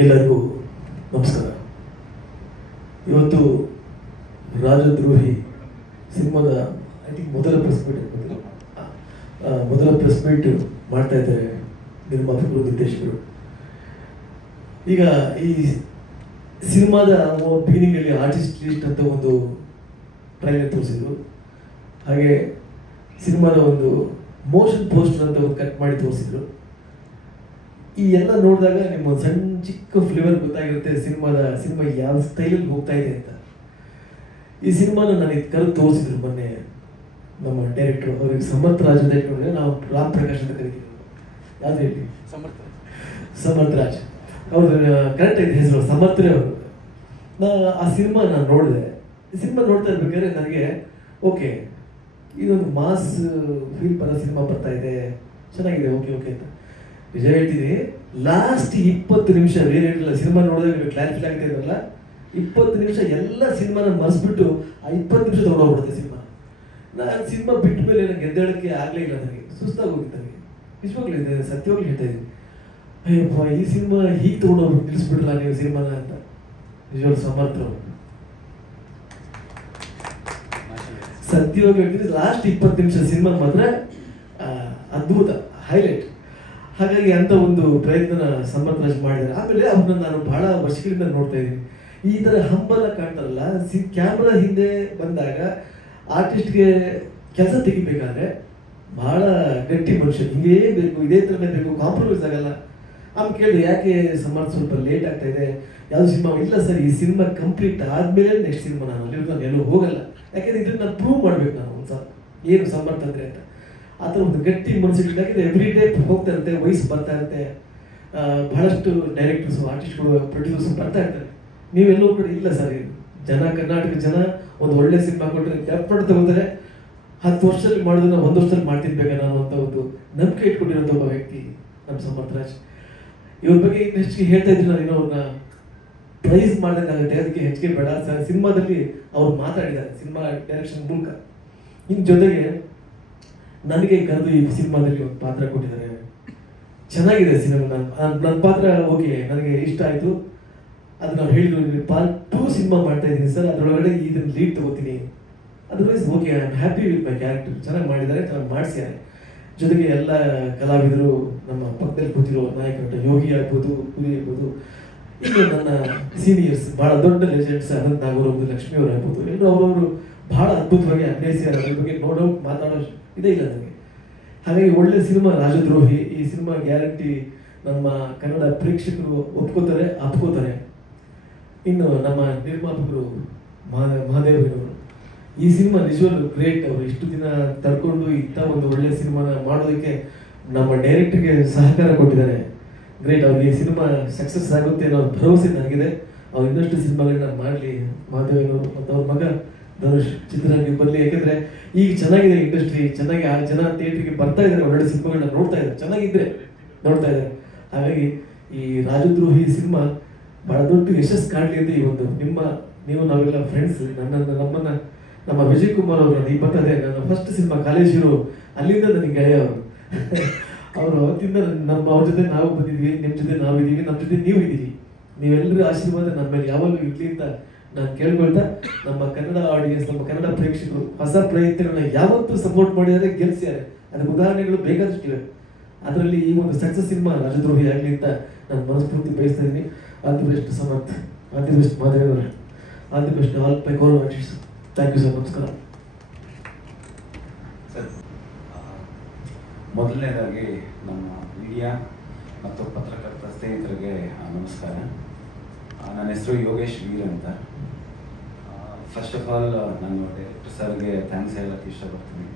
ಎಲ್ಲರಿಗೂ ನಮಸ್ಕಾರ. ಇವತ್ತು ರಾಜದ್ರೋಹಿ ಸಿನಿಮಾದ ಐ ಥಿಂಕ್ ಮೊದಲ ಪ್ರೆಸ್ ಮೀಟ್ ಮಾಡ್ತಾ ಇದ್ದಾರೆ ನಿರ್ಮಾಪಕರು, ನಿರ್ದೇಶಕರು. ಈಗ ಈ ಸಿನಿಮಾದ ಬಿಗಿನಿಂಗಲ್ಲಿ ಆರ್ಟಿಸ್ಟ್ ಲಿಸ್ಟ್ ಅಂತ ಒಂದು ಟ್ರೈಲರ್ ತೋರಿಸಿದ್ರು. ಹಾಗೆ ಸಿನಿಮಾದ ಒಂದು ಮೋಷನ್ ಪೋಸ್ಟರ್ ಅಂತ ಒಂದು ಕಟ್ ಮಾಡಿ ತೋರಿಸಿದ್ರು. ಈ ಎಲ್ಲ ನೋಡಿದಾಗ ನಿಮ್ಮ ಸಣ್ಣ ಚಿಕ್ಕ ಫ್ಲೇವರ್ ಗೊತ್ತಾಗಿರುತ್ತೆ ಸಿನಿಮಾ ಯಾವ ಸ್ಟೈಲಲ್ಲಿ ಹೋಗ್ತಾ ಇದೆ ಅಂತ. ಈ ಸಿನಿಮಾನ ನನಗೆ ಕರೆದು ತೋರಿಸಿದ್ರು ಮೊನ್ನೆ ನಮ್ಮ ಡೈರೆಕ್ಟರ್. ಅವ್ರಿಗೆ ಸಮರ್ಥ ರಾಜ್ ಅಂತ ಇಟ್ಕೊಂಡ್ರೆ ನಾವು ರಾಮ್ ಪ್ರಕಾಶ್ ಅಂತ ಕರಿತೀವಿ. ಯಾವ್ದು ಹೇಳಿ? ಸಮರ್ಥ ರಾಜ್. ಅವ್ರದ್ದು ಕರೆಕ್ಟ್ ಆಗಿದೆ ಹೆಸರು, ಸಮರ್ಥರೇ ಅವರು. ಆ ಸಿನಿಮಾ ನಾನು ನೋಡಿದೆ. ಸಿನಿಮಾ ನೋಡ್ತಾ ಇರ್ಬೇಕಾದ್ರೆ ನನಗೆ ಓಕೆ ಇದೊಂದು ಮಾಸ್ ಫೀಲ್ ಬರೋ ಸಿನಿಮಾ ಬರ್ತಾ ಇದೆ, ಚೆನ್ನಾಗಿದೆ, ಓಕೆ ಅಂತ ನಿಜ ಹೇಳ್ತೀನಿ. ಲಾಸ್ಟ್ 20 ನಿಮಿಷ ಏನಿರಲಿಲ್ಲ ಸಿನಿಮಾ ನೋಡಿದಾಗ ಕ್ಲಾರಿಫೈ ಆಗ್ತಾ ಇದ್ರಲ್ಲ, 20 ನಿಮಿಷ ಎಲ್ಲ ಸಿನಿಮಾನ ಮರೆಸ್ಬಿಟ್ಟು ಆ 20 ನಿಮಿಷ ತೊಗೊಂಡೋಗ್ಬಿಡುತ್ತೆ ಸಿನಿಮಾ. ನಾನು ಸಿನಿಮಾ ಬಿಟ್ಟ ಮೇಲೆ ನನಗೆ ಎದ್ದೇಳಕ್ಕೆ ಆಗಲೇ ಇಲ್ಲ. ನನಗೆ ಸುಸ್ತಾಗಿ ಹೋಗಿತ್ತು. ನನಗೆ ನಿಜವಾಗ್ಲೂ ಇದೆ, ಸತ್ಯವಾಗ್ಲೂ ಹೇಳ್ತಾ ಇದ್ದೀನಿ. ಅಯ್ಯಪ್ಪ ಈ ಸಿನಿಮಾ ಹೀಗೆ ತೊಗೊಂಡೋಗ್ರು ತಿಳಿಸ್ಬಿಡಲ್ಲ ನೀವು ಸಿನಿಮಾನ ಅಂತ. ನಿಜವಾಗ್ಲೂ ಸಮರ್ಥರು ಸತ್ಯವಾಗಿ ಹೇಳ್ತೀನಿ. ಲಾಸ್ಟ್ 20 ನಿಮಿಷ ಸಿನಿಮಾ ಮಾತ್ರ ಅದ್ಭುತ, ಹೈಲೈಟ್. ಹಾಗಾಗಿ ಅಂತ ಒಂದು ಪ್ರಯತ್ನ ಸಮರ್ಥ ರಾಜ್ ಮಾಡಿದ್ದಾರೆ. ಆಮೇಲೆ ಅವ್ರನ್ನ ನಾನು ಬಹಳ ವರ್ಷಗಳಿಂದ ನೋಡ್ತಾ ಇದ್ದೀನಿ. ಈ ಥರ ಹಂಬಲ ಕಾಣ್ತಾರಲ್ಲ, ಕ್ಯಾಮ್ರಾ ಹಿಂದೆ ಬಂದಾಗ ಆರ್ಟಿಸ್ಟ್ಗೆ ಕೆಲಸ ತೆಗಿಬೇಕಾದ್ರೆ ಬಹಳ ಗಟ್ಟಿ ಮನುಷ್ಯ, ಹಿಂಗೇ ಬೇಕು, ಇದೇ ಥರನೇ ಬೇಕು, ಕಾಂಪ್ರಮೈಸ್ ಆಗಲ್ಲ. ಆಮೇಲೆ ಕೇಳಿದೆ ಯಾಕೆ ಸಮರ್ಥ ಸ್ವಲ್ಪ ಲೇಟ್ ಆಗ್ತಾ ಇದೆ, ಯಾವುದು ಸಿನಿಮಾ? ಇಲ್ಲ ಸರ್, ಈ ಸಿನಿಮಾ ಕಂಪ್ಲೀಟ್ ಆದಮೇಲೆ ನೆಕ್ಸ್ಟ್ ಸಿನಿಮಾ ನಾನು ನಾನು ಎಲ್ಲೂ ಹೋಗಲ್ಲ, ಯಾಕೆಂದರೆ ಇದನ್ನು ನಾನು ಪ್ರೂವ್ ಮಾಡಬೇಕು ನಾನು ಒಂದು ಏನು ಸಮರ್ಥ ಅಂದರೆ ಅಂತ. ಆ ಥರ ಒಂದು ಗಟ್ಟಿ ಮನಸ್ಸಿಗೆ. ಯಾಕೆಂದರೆ ಎವ್ರಿ ಡೇ ಹೋಗ್ತಾ ಇರುತ್ತೆ, ವಯಸ್ಸು ಬರ್ತಾ ಇರುತ್ತೆ. ಬಹಳಷ್ಟು ಡೈರೆಕ್ಟರ್ಸು, ಆರ್ಟಿಸ್ಟ್ಗಳು, ಪ್ರೊಡ್ಯೂಸರ್ಸ್ ಬರ್ತಾ ಇರ್ತಾರೆ. ನೀವೆಲ್ಲೂ ಕೂಡ ಇಲ್ಲ ಸರ್, ಕರ್ನಾಟಕ ಜನ ಒಂದು ಒಳ್ಳೆ ಸಿನಿಮಾ ಕೊಟ್ಟರೆ ಡೆಫ್ನೆಟ್ ತಗೋತಾರೆ. 10 ವರ್ಷದಲ್ಲಿ ಮಾಡೋದನ್ನ 1 ವರ್ಷದಲ್ಲಿ ಮಾಡ್ತಿರ್ಬೇಕಾ ನಾನು ಅಂತ ಒಂದು ನಂಬಿಕೆ ಇಟ್ಕೊಂಡಿರೋಂಥ ಒಬ್ಬ ವ್ಯಕ್ತಿ ನಮ್ಮ ಸಮರ್ಥ ರಾಜ್. ಇವ್ರ ಬಗ್ಗೆ ಇನ್ನು ಹೆಚ್ಚಿಗೆ ಹೇಳ್ತಾ ಇದ್ದೀನಿ. ನಾನು ಇನ್ನೂ ಅವ್ರನ್ನ ಪ್ರೈಸ್ ಮಾಡ್ದಂಗಾಗುತ್ತೆ, ಅದಕ್ಕೆ ಹೆಚ್ಚಿಗೆ ಬೇಡ. ಸಿನಿಮಾದಲ್ಲಿ ಅವ್ರು ಮಾತಾಡಿದ್ದಾರೆ ಸಿನಿಮಾ ಡೈರೆಕ್ಷನ್ ಮೂಲಕ. ಇನ್ನು ಜೊತೆಗೆ ನನಗೆ ಕರೆದು ಈ ಸಿನಿಮಾದಲ್ಲಿ ಒಂದು ಪಾತ್ರ ಕೊಟ್ಟಿದ್ದಾರೆ. ಚೆನ್ನಾಗಿದೆ ಸಿನಿಮಾ. ನನ್ನ ಪಾತ್ರ ಓಕೆ, ನನಗೆ ಇಷ್ಟ ಆಯಿತು. ಅದು ನಾವು ಹೇಳಿದ್ವಿ ಪಾರ್ಟ್ 2 ಸಿನಿಮಾ ಮಾಡ್ತಾ ಇದ್ದೀನಿ ಸರ್, ಅದರೊಳಗಡೆ ಇದನ್ನು ಲೀಡ್ ತಗೋತೀನಿ. Otherwise okay, I am happy with my character. ಚೆನ್ನಾಗಿ ಮಾಡಿದ್ದಾರೆ, ಚೆನ್ನಾಗಿ ಮಾಡಿಸಿದ್ದಾರೆ. ಜೊತೆಗೆ ಎಲ್ಲ ಕಲಾವಿದರು, ನಮ್ಮ ಪಕ್ಕದಲ್ಲಿ ಕೂತಿರೋ ನಾಯಕರು ಯೋಗಿ ಆಗ್ಬೋದು, ಪುರಿ ಆಗ್ಬೋದು, ಇನ್ನು ನನ್ನ ಸೀನಿಯರ್ಸ್ ಭಾಳ ದೊಡ್ಡ ಲೆಜೆಂಡ್ಸ್ ಅನಂತ್ ನಾಗೂರ್, ಲಕ್ಷ್ಮಿ ಅವರು ಆಗ್ಬೋದು, ಎಲ್ಲರೂ ಅವರವರು ಭಾಳ ಅದ್ಭುತವಾಗಿ ಅಭಿನಯಿಸಿದ್ದಾರೆ. ಅದ್ರ ಬಗ್ಗೆ ನೋಡೋ ಮಾತಾಡೋ ಇದೇ ಇಲ್ಲ ನನಗೆ. ಹಾಗಾಗಿ ಒಳ್ಳೆ ಸಿನಿಮಾ ರಾಜದ್ರೋಹಿ. ಈ ಸಿನಿಮಾ ಗ್ಯಾರಂಟಿ ನಮ್ಮ ಕನ್ನಡ ಪ್ರೇಕ್ಷಕರು ಅಪ್ಕೋತಾರೆ. ಇನ್ನು ನಮ್ಮ ನಿರ್ಮಾಪಕರು ಮಹಾದೇವರವರು, ಈ ಸಿನಿಮಾ ನಿಜವಲ್ಲೂ ಗ್ರೇಟ್. ಅವರು ಇಷ್ಟು ದಿನ ತಡ್ಕೊಂಡು ಇಂಥ ಒಂದು ಒಳ್ಳೆ ಸಿನಿಮಾನ ಮಾಡೋದಕ್ಕೆ ನಮ್ಮ ಡೈರೆಕ್ಟರ್ಗೆ ಸಹಕಾರ ಕೊಟ್ಟಿದ್ದಾರೆ. ಗ್ರೇಟ್. ಅವ್ರಿಗೆ ಈ ಸಿನಿಮಾ ಸಕ್ಸಸ್ ಆಗುತ್ತೆ ಅನ್ನೋ ಭರವಸೆ ನನಗಿದೆ. ಅವ್ರು ಇನ್ನಷ್ಟು ಸಿನಿಮಾಗಳನ್ನ ಮಾಡಲಿ. ಮಹಾದೇವನವರು ಮತ್ತು ಅವ್ರ ಮಗ ಧನುಷ್ ಚಿತ್ರರಂಗ ಬರಲಿ. ಯಾಕೆಂದರೆ ಈಗ ಚೆನ್ನಾಗಿದೆ ಇಂಡಸ್ಟ್ರಿ, ಚೆನ್ನಾಗಿ ಜನ ಥಿಯೇಟ್ರಿಗೆ ಬರ್ತಾ ಇದ್ದಾರೆ, ಒಳ್ಳೆ ಸಿನಿಮಾಗಳನ್ನ ನೋಡ್ತಾ ಇದ್ದಾರೆ, ಚೆನ್ನಾಗಿದ್ದರೆ ನೋಡ್ತಾ ಇದ್ದಾರೆ. ಹಾಗಾಗಿ ಈ ರಾಜದ್ರೋಹಿ ಸಿನಿಮಾ ಭಾಳ ದೊಡ್ಡ ಯಶಸ್ಸು ಕಾಣಲಿ ಅಂತ ಈ ಒಂದು ನೀವು ನಾವೆಲ್ಲ ಫ್ರೆಂಡ್ಸ್. ನಮ್ಮ ವಿಜಯ್ ಕುಮಾರ್ ಅವರು ಈ ಬರ್ತದೆ ನನ್ನ ಫಸ್ಟ್ ಸಿನಿಮಾ ಕಾಲೇಜು, ಅಲ್ಲಿಂದ ನನಗೆ ಗೆಳೆಯ ಅವರು ಅವತ್ತಿಂದ ಅವ್ರ ಜೊತೆ ನಾವು ಬಂದಿದ್ವಿ, ನಿಮ್ಮ ಜೊತೆ ನಾವಿದ್ದೀವಿ, ನಮ್ಮ ಜೊತೆ ನೀವು ಇದ್ದೀರಿ. ನೀವೆಲ್ಲರೂ ಆಶೀರ್ವಾದ ನಮ್ಮ ಮೇಲೆ ಯಾವಾಗಲೂ ಇರಲಿ ಅಂತ ನಾನು ಕೇಳ್ಕೊಳ್ತಾ, ನಮ್ಮ ಕನ್ನಡ ಆಡಿಯನ್ಸ್, ನಮ್ಮ ಕನ್ನಡ ಪ್ರೇಕ್ಷಕರು ಹೊಸ ಪ್ರಯತ್ನಗಳನ್ನ ಯಾವತ್ತೂ ಸಪೋರ್ಟ್ ಮಾಡಿದರೆ ಗೆಲ್ಸಿದ್ದಾರೆ. ಅದಕ್ಕೆ ಉದಾಹರಣೆಗಳು ಬೇಕಾದಷ್ಟಿವೆ. ಅದರಲ್ಲಿ ಈ ಒಂದು ಸಕ್ಸಸ್ ಸಿನಿಮಾ ರಾಜದ್ರೋಹಿ ಆಗಲಿ ಅಂತ ನಾನು ಮನಸ್ಫೂರ್ತಿ ಬಯಸ್ತಾ ಇದ್ದೀನಿ. All the best Samarth, all the best Madevara, all the best all my core artists. Thank you sir. ನಮಸ್ಕಾರ ಸರ್. ಮೊದಲನೇದಾಗಿ ನಮ್ಮ ಮೀಡಿಯಾ ಮತ್ತು ಪತ್ರಕರ್ತ ಸ್ನೇಹಿತರಿಗೆ ನಮಸ್ಕಾರ. ನನ್ನ ಹೆಸರು ಯೋಗೇಶ್ ವೀರ್ ಅಂತ. ಫಸ್ಟ್ ಆಫ್ ಆಲ್ ನಾನು ಡೈರೆಕ್ಟರ್ ಸರ್ಗೆ ಥ್ಯಾಂಕ್ಸ್ ಹೇಳೋಕ್ಕೆ ಇಷ್ಟಪಡ್ತೀನಿ.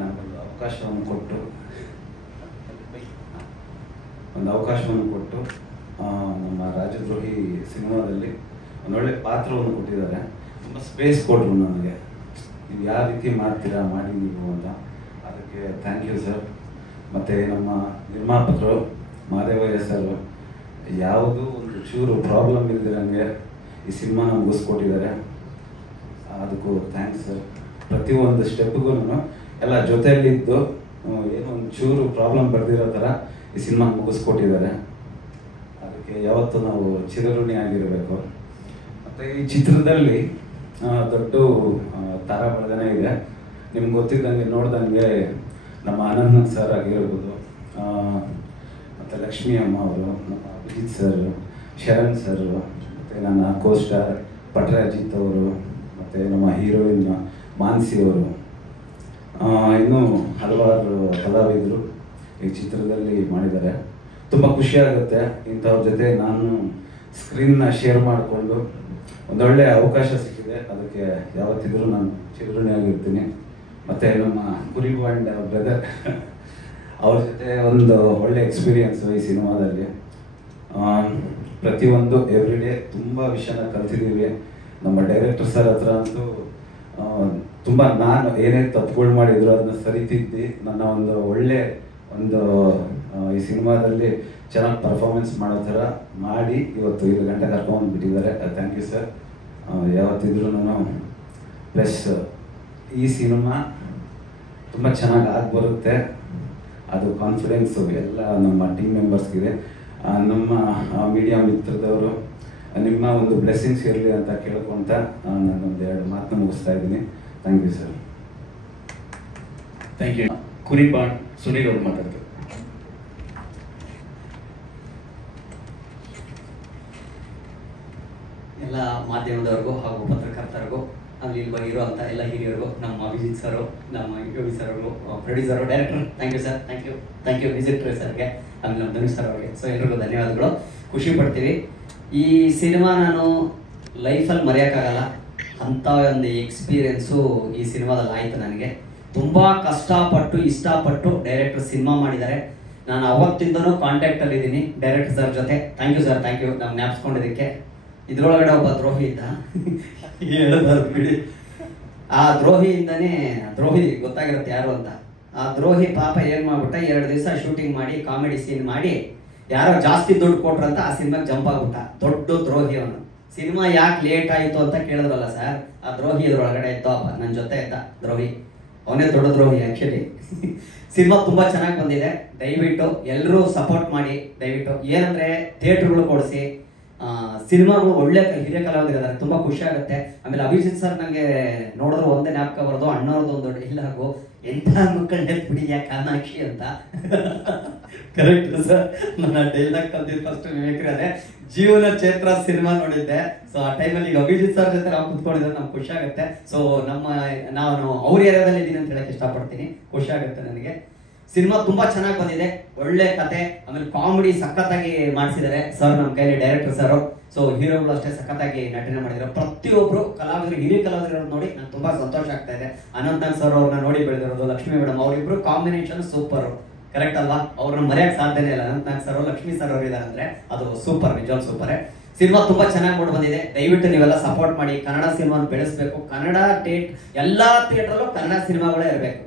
ನನಗೊಂದು ಅವಕಾಶವನ್ನು ಕೊಟ್ಟು ನಮ್ಮ ರಾಜದ್ರೋಹಿ ಸಿನಿಮಾದಲ್ಲಿ ಒಂದೊಳ್ಳೆ ಪಾತ್ರವನ್ನು ಕೊಟ್ಟಿದ್ದಾರೆ. ತುಂಬ ಸ್ಪೇಸ್ ಕೊಟ್ಟರು ನನಗೆ. ನೀವು ಯಾವ ರೀತಿ ಮಾಡ್ತೀರಾ ಮಾಡಿ ನೀವು ಅಂತ, ಅದಕ್ಕೆ ಥ್ಯಾಂಕ್ ಯು ಸರ್. ಮತ್ತು ನಮ್ಮ ನಿರ್ಮಾಪಕರು ಮಹಾದೇವಯ್ಯ ಸರ್ ಯಾವುದೂ ಒಂದು ಚೂರು ಪ್ರಾಬ್ಲಮ್ ಇಲ್ದಿರಂಗೆ ಈ ಸಿನಿಮಾನ ಮುಗಿಸ್ಕೊಟ್ಟಿದ್ದಾರೆ. ಅದಕ್ಕೂ ಥ್ಯಾಂಕ್ಸ್ ಸರ್. ಪ್ರತಿಯೊಂದು ಸ್ಟೆಪ್ಗೂ ಎಲ್ಲ ಜೊತೆಯಲ್ಲಿದ್ದು ಏನೋ ಒಂದು ಚೂರು ಪ್ರಾಬ್ಲಮ್ ಬರ್ದಿರೋ ಥರ ಈ ಸಿನಿಮಾ ಮುಗಿಸ್ಕೊಟ್ಟಿದ್ದಾರೆ. ಅದಕ್ಕೆ ಯಾವತ್ತೂ ನಾವು ಚಿರಋಣಿ ಆಗಿರಬೇಕು. ಮತ್ತು ಈ ಚಿತ್ರದಲ್ಲಿ ದೊಡ್ಡ ತಾರಾಬಳಗನೇ ಇದೆ. ನಿಮ್ಗೆ ಗೊತ್ತಿದ್ದಂಗೆ ನೋಡ್ದಂಗೆ ನಮ್ಮ ಅನಂತ್ ಸರ್ ಆಗಿರ್ಬೋದು, ಮತ್ತು ಲಕ್ಷ್ಮೀ ಅಮ್ಮ ಅವರು, ನಮ್ಮ ಅಭಿಜಿತ್ ಸರ್, ಶರಣ್ ಸರ್, ಮತ್ತು ನನ್ನ ಕೋಸ್ಟಾರ್ ಪಟ್ರಾಜಿತ್ ಅವರು, ಮತ್ತು ನಮ್ಮ ಹೀರೋಯಿನ್ ಮಾನ್ಸಿ ಅವರು, ಇನ್ನೂ ಹಲವಾರು ಕಲಾವಿದರು ಈ ಚಿತ್ರದಲ್ಲಿ ಮಾಡಿದ್ದಾರೆ. ತುಂಬ ಖುಷಿಯಾಗುತ್ತೆ ಇಂಥವ್ರ ಜೊತೆ ನಾನು ಸ್ಕ್ರೀನ್ನ ಶೇರ್ ಮಾಡಿಕೊಂಡು ಒಂದೊಳ್ಳೆ ಅವಕಾಶ ಸಿಕ್ಕಿದೆ. ಅದಕ್ಕೆ ಯಾವತ್ತಿದ್ರೂ ನಾನು ಚಿರಋಣಿಯಾಗಿರ್ತೀನಿ. ಮತ್ತು ನಮ್ಮ ಕುರಿಬಾಂಡ್ ಬ್ರದರ್ ಅವ್ರ ಜೊತೆ ಒಂದು ಒಳ್ಳೆ ಎಕ್ಸ್ಪೀರಿಯನ್ಸು ಈ ಸಿನಿಮಾದಲ್ಲಿ. ಪ್ರತಿಯೊಂದು ಎವ್ರಿಡೇ ತುಂಬ ವಿಷಯನ ಕಲ್ತಿದ್ದೀವಿ. ನಮ್ಮ ಡೈರೆಕ್ಟರ್ ಸರ್ ಹತ್ರ ಅಂತೂ ತುಂಬ ನಾನು ಏನೇ ತಪ್ಪುಗಳು ಮಾಡಿದ್ರು ಅದನ್ನ ಸರಿತಿದ್ದು ನನ್ನ ಒಳ್ಳೆ ಈ ಸಿನಿಮಾದಲ್ಲಿ ಚೆನ್ನಾಗಿ ಪರ್ಫಾರ್ಮೆನ್ಸ್ ಮಾಡೋ ಥರ ಮಾಡಿ ಇವತ್ತು 5 ಗಂಟೆ ಕರ್ಕೊಂಡ್ಬಿಟ್ಟಿದ್ದಾರೆ. Thank you sir. ಯಾವತ್ತಿದ್ರೂ ಪ್ಲಸ್ ಈ ಸಿನಿಮಾ ತುಂಬ ಚೆನ್ನಾಗಿ ಬರುತ್ತೆ, ಅದು ಕಾನ್ಫಿಡೆನ್ಸು ಎಲ್ಲ ನಮ್ಮ ಟೀಮ್ ಮೆಂಬರ್ಸ್ಗಿದೆ. ನಮ್ಮ ಮೀಡಿಯಾ ಮಿತ್ರದವರು ನಿಮ್ಮ ಒಂದು ಬ್ಲೆಸ್ಸಿಂಗ್ಸ್ ಇರಲಿ ಅಂತ ಕೇಳ್ಕೊತ ನಾನೊಂದು 2 ಮಾತನ್ನ ಮುಗಿಸ್ತಾ ಇದ್ದೀನಿ. Thank you sir. Thank you. Kuribond Sunil ಅವರು ಮಾತಾಡ್ತಾರೆ. ಎಲ್ಲ ಮಾಧ್ಯಮದವ್ರಿಗೂ ಹಾಗೂ ಪತ್ರಕರ್ತರಿಗೂ ಅಲ್ಲಿ ಇಲ್ಲಿ ಇರುವಂಥ ಎಲ್ಲ ಹಿರಿಯರಿಗೂ, ನಮ್ಮ ಅಭಿಜಿತ್ ಸರು, ನಮ್ಮ ಯೋಗಿ ಸರ್ ಅವರು, producer, director, thank you sir. Thank you visitor ಸರ್ಗೆ, ಆಮೇಲೆ ನಮ್ಮ ಧನುಷ್ ಸರ್ ಅವರಿಗೆ. ಸೊ ಎಲ್ರಿಗೂ ಧನ್ಯವಾದಗಳು. ಖುಷಿ ಪಡ್ತೀವಿ. ಈ ಸಿನಿಮಾ ನಾನು ಲೈಫಲ್ಲಿ ಮರೆಯೋಕ್ಕಾಗಲ್ಲ. ಅಂಥ ಒಂದು ಎಕ್ಸ್ಪೀರಿಯೆನ್ಸು ಈ ಸಿನಿಮಾದಲ್ಲಿ ಆಯಿತು ನನಗೆ. ತುಂಬ ಕಷ್ಟಪಟ್ಟು ಇಷ್ಟಪಟ್ಟು ಡೈರೆಕ್ಟರ್ ಸಿನಿಮಾ ಮಾಡಿದ್ದಾರೆ. ನಾನು ಅವತ್ತಿಂದನೂ ಕಾಂಟ್ಯಾಕ್ಟಲ್ಲಿ ಇದ್ದೀನಿ ಡೈರೆಕ್ಟರ್ ಸರ್ ಜೊತೆ. Thank you sir, thank you ನಾವು ಜ್ಞಾಪಿಸ್ಕೊಂಡಿದ್ದಕ್ಕೆ. ಇದರೊಳಗಡೆ ಒಬ್ಬ ದ್ರೋಹಿ ಇದ್ದ, ಹೇಳಬಾರ್ದು ಬಿಡಿ. ಆ ದ್ರೋಹಿ ಗೊತ್ತಾಗಿರುತ್ತೆ ಯಾರು ಅಂತ. ಆ ದ್ರೋಹಿ ಪಾಪ ಏನು ಮಾಡ್ಬಿಟ್ಟ, 2 ದಿವಸ ಶೂಟಿಂಗ್ ಮಾಡಿ ಕಾಮಿಡಿ ಸೀನ್ ಮಾಡಿ ಯಾರೋ ಜಾಸ್ತಿ ದುಡ್ಡು ಕೊಟ್ರಂತ ಆ ಸಿನಿಮಾಗೆ ಜಂಪ್ ಆಗ್ಬಿಟ್ಟ. ದೊಡ್ಡ ದ್ರೋಹಿ ಅವನು. ಸಿನಿಮಾ ಯಾಕೆ ಲೇಟ್ ಆಯಿತು ಅಂತ ಕೇಳಿದ್ರಲ್ಲ ಸರ್, ಆ ದ್ರೋಹಿ ಇದ್ರೊಳಗಡೆ ಇದ್ದ, ನನ್ನ ಜೊತೆ ಇದ್ದ ದ್ರೋಹಿ. ಅವನೇ ದೊಡ್ಡ ದ್ರೋಹಿ ಆ್ಯಕ್ಚುಲಿ. ಸಿನಿಮಾ ತುಂಬ ಚೆನ್ನಾಗಿ ಬಂದಿದೆ. ದಯವಿಟ್ಟು ಎಲ್ಲರೂ ಸಪೋರ್ಟ್ ಮಾಡಿ. ದಯವಿಟ್ಟು ಏನಂದರೆ ಥಿಯೇಟ್ರ್ಗಳು ಕೊಡಿಸಿ, ಸಿನಿಮಾಗಳು ಒಳ್ಳೆ ಹಿರಿಯ ಕಲಾವಿದರಿದ್ದಾರೆ, ತುಂಬ ಖುಷಿ ಆಗುತ್ತೆ. ಆಮೇಲೆ ಅಭಿಜಿತ್ ಸರ್ ನನಗೆ ನೋಡಿದ್ರೆ ಒಂದೇ ಜ್ಞಾಪಕ ಬರೋದು, ಅಣ್ಣವ್ರದ್ದು ಒಂದು ಡೈಲಾಗು, ಎಂಥ ಮಕ್ಕಳನ್ನೇ ಬಿಡಿದ್ಯಾ ಕಾಮಾಕ್ಷಿ ಅಂತ. ಕರೆಕ್ಟ್ ಸರ್, ನನ್ನ ಡೈಲಾಗ್ ಕಲ್ತಿದ್ದು ಫಸ್ಟ್ ಮಿಮಿಕ್ರಿ ಅದೇ. ಜೀವನ ಚೈತ್ರ ಸಿನಿಮಾ ನೋಡಿದ್ದೆ. ಸೊ ಆ ಟೈಮಲ್ಲಿ ಈಗ ಅಭಿಜಿತ್ ಸರ್ ಜೊತೆ ನಾವು ಕುತ್ಕೊಂಡಿದ್ರೆ ನಮ್ಗೆ ಖುಷಿ ಆಗುತ್ತೆ. ಸೊ ನಾನು ಅವ್ರ ಏರಿಯಾದಲ್ಲಿ ಇದ್ದೀನಿ ಅಂತ ಹೇಳಕ್ಕೆ ಇಷ್ಟಪಡ್ತೀನಿ. ಖುಷಿ ಆಗುತ್ತೆ ನನಗೆ. ಸಿನಿಮಾ ತುಂಬಾ ಚೆನ್ನಾಗಿ ಬಂದಿದೆ, ಒಳ್ಳೆ ಕತೆ, ಆಮೇಲೆ ಕಾಮಿಡಿ ಸಖತ್ತಾಗಿ ಮಾಡಿಸಿದ್ದಾರೆ ಸರ್ ನಮ್ಮ ಕೈಲಿ, ಡೈರೆಕ್ಟರ್ ಸರ್. ಸೊ ಹೀರೋಗಳು ಅಷ್ಟೇ ಸಖತ್ತಾಗಿ ನಟನೆ ಮಾಡಿದ್ದಾರೆ. ಪ್ರತಿಯೊಬ್ರು ಕಲಾವಿದರು, ಹಿರಿಯ ಕಲಾವಿದರು ನೋಡಿ ನಂಗೆ ತುಂಬಾ ಸಂತೋಷ ಆಗ್ತಾ ಇದೆ. ಅನಂತ್ ಸರ್ ಅವ್ರನ್ನ ನೋಡಿ ಬೆಳೆದಿರೋದು, ಲಕ್ಷ್ಮೀ ಮೇಡಮ್, ಅವರಿಬ್ರು ಕಾಂಬಿನೇಷನ್ ಸೂಪರ್. ಕರೆಕ್ಟ್ ಅಲ್ವಾ? ಅವ್ರನ್ನ ಮರೆಯಕ್ಕೆ ಸಾಧ್ಯನೇ ಇಲ್ಲ. ಅನಂತ್ ಸರ್, ಲಕ್ಷ್ಮೀ ಸರ್ ಅವರು ಇದ್ದಾರೆ ಅಂದ್ರೆ ಅದು ಸೂಪರ್, ನಿಜವಾಗ್ ಸೂಪರ್. ಸಿನಿಮಾ ತುಂಬಾ ಚೆನ್ನಾಗಿ ಮೂಡ್ ಬಂದಿದೆ. ದಯವಿಟ್ಟು ನೀವೆಲ್ಲ ಸಪೋರ್ಟ್ ಮಾಡಿ. ಕನ್ನಡ ಸಿನಿಮಾನ ಬೆಳೆಸಬೇಕು. ಕನ್ನಡ ಎಲ್ಲಾ ಥಿಯೇಟರ್ಲ್ಲೂ ಕನ್ನಡ ಸಿನಿಮಾಗಳೇ ಇರಬೇಕು.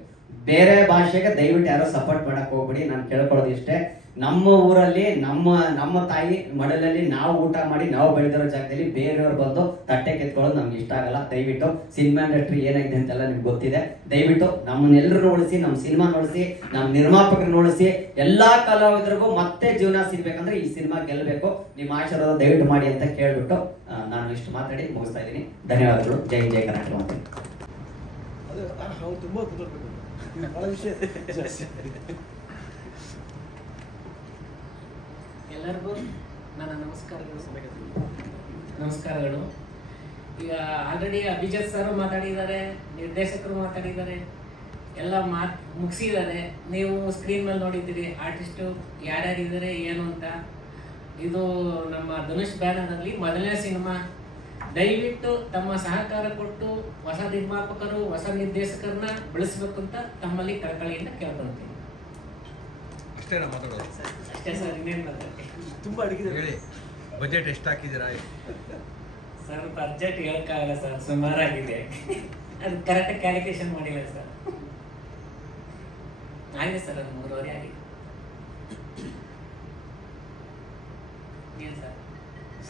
ಬೇರೆ ಭಾಷೆಗೆ ದಯವಿಟ್ಟು ಯಾರೋ ಸಪೋರ್ಟ್ ಮಾಡಕ್ ಹೋಗ್ಬಿಡಿ. ನಾನು ಕೇಳ್ಕೊಳ್ಳೋದು ಇಷ್ಟೇ, ನಮ್ಮ ಊರಲ್ಲಿ ನಮ್ಮ ತಾಯಿ ಮಡಲಲ್ಲಿ ನಾವು ಊಟ ಮಾಡಿ ನಾವು ಬೆಳೆದಿರೋ ಜಾಗದಲ್ಲಿ ಬೇರೆಯವ್ರು ಬಂದು ತಟ್ಟೆ ಕೆತ್ಕೊಳ್ಳೋದು ನಮ್ಗೆ ಇಷ್ಟ ಆಗಲ್ಲ. ದಯವಿಟ್ಟು ಸಿನಿಮಾ ಇಂಡಸ್ಟ್ರಿ ಏನಾಗಿದೆ ಅಂತೆಲ್ಲ ನಿಮ್ಗೆ ಗೊತ್ತಿದೆ. ದಯವಿಟ್ಟು ನಮ್ಮನ್ನೆಲ್ಲರೂ ಉಳಿಸಿ, ನಮ್ಮ ಸಿನಿಮಾ ಉಳಿಸಿ, ನಮ್ಮ ನಿರ್ಮಾಪಕರನ್ನ ಉಳಿಸಿ, ಎಲ್ಲಾ ಕಲಾವಿದರಿಗೂ ಮತ್ತೆ ಜೀವನ ಸಿಗ್ಬೇಕಂದ್ರೆ ಈ ಸಿನಿಮಾ ಗೆಲ್ಲಬೇಕು. ನಿಮ್ಮ ಆಶೀರ್ವಾದ ದಯವಿಟ್ಟು ಮಾಡಿ ಅಂತ ಕೇಳ್ಬಿಟ್ಟು ನಾನು ಇಷ್ಟು ಮಾತಾಡಿ ಮುಗಿಸ್ತಾ ಇದ್ದೀನಿ. ಧನ್ಯವಾದಗಳು. ಜೈ ಜೈ ಕರ್ನಾಟಕ ಅಂತ. ಎಲ್ಲರಿಗೂ ನನ್ನ ನಮಸ್ಕಾರಗಳು. ಈಗ ಆಲ್ರೆಡಿ ಅಭಿಜಿತ್ ಸರ್ ಮಾತಾಡಿದ್ದಾರೆ, ನಿರ್ದೇಶಕರು ಮಾತಾಡಿದ್ದಾರೆ, ಎಲ್ಲ ಮುಗಿಸಿದ್ದಾರೆ. ನೀವು ಸ್ಕ್ರೀನ್ ಮೇಲೆ ನೋಡಿದ್ದೀರಿ ಆರ್ಟಿಸ್ಟು ಯಾರ್ಯಾರಿದ್ದಾರೆ ಏನು ಅಂತ. ಇದು ನಮ್ಮ ಧನುಷ್ ಬ್ಯಾನರಲ್ಲಿ ಮೊದಲನೇ ಸಿನಿಮಾ. ದಯವಿಟ್ಟು ತಮ್ಮ ಸಹಕಾರ ಕೊಟ್ಟು ಹೊಸ ನಿರ್ಮಾಪಕರು, ಹೊಸ ನಿರ್ದೇಶಕರನ್ನ ಬೆಳೆಸಬೇಕು ಅಂತ ತಮ್ಮಲ್ಲಿ ಕಳಕಳಿಯಿಂದ ಕೇಳ್ಕೊಳ್ತೀನಿ. ಅಷ್ಟೇನಾ ಮಾತಾಡೋದು? ಅಷ್ಟೇ ಸರ್, ಇನ್ನೇನು ಮಾತಾಡ್ತೀನಿ. ತುಂಬ ಅಡುಗೆ ಹೇಳಿ, ಬಜೆಟ್ ಎಷ್ಟು ಹಾಕಿದ್ದೀರಾ? ಸರ್ ಬಜೆಟ್ ಹೇಳಕ್ಕಾಗಲ್ಲ ಸರ್, ಸುಮಾರಾಗಿದೆ. ಅದು ಕರೆಕ್ಟಾಗಿ ಕ್ಯಾಲ್ಕುಲೇಷನ್ ಮಾಡಿಲ್ಲ ಸರ್. ಆಗಿದೆ ಸರ್, ಅದು 3.5 ಆಗಿದೆ. ಏನು ಸರ್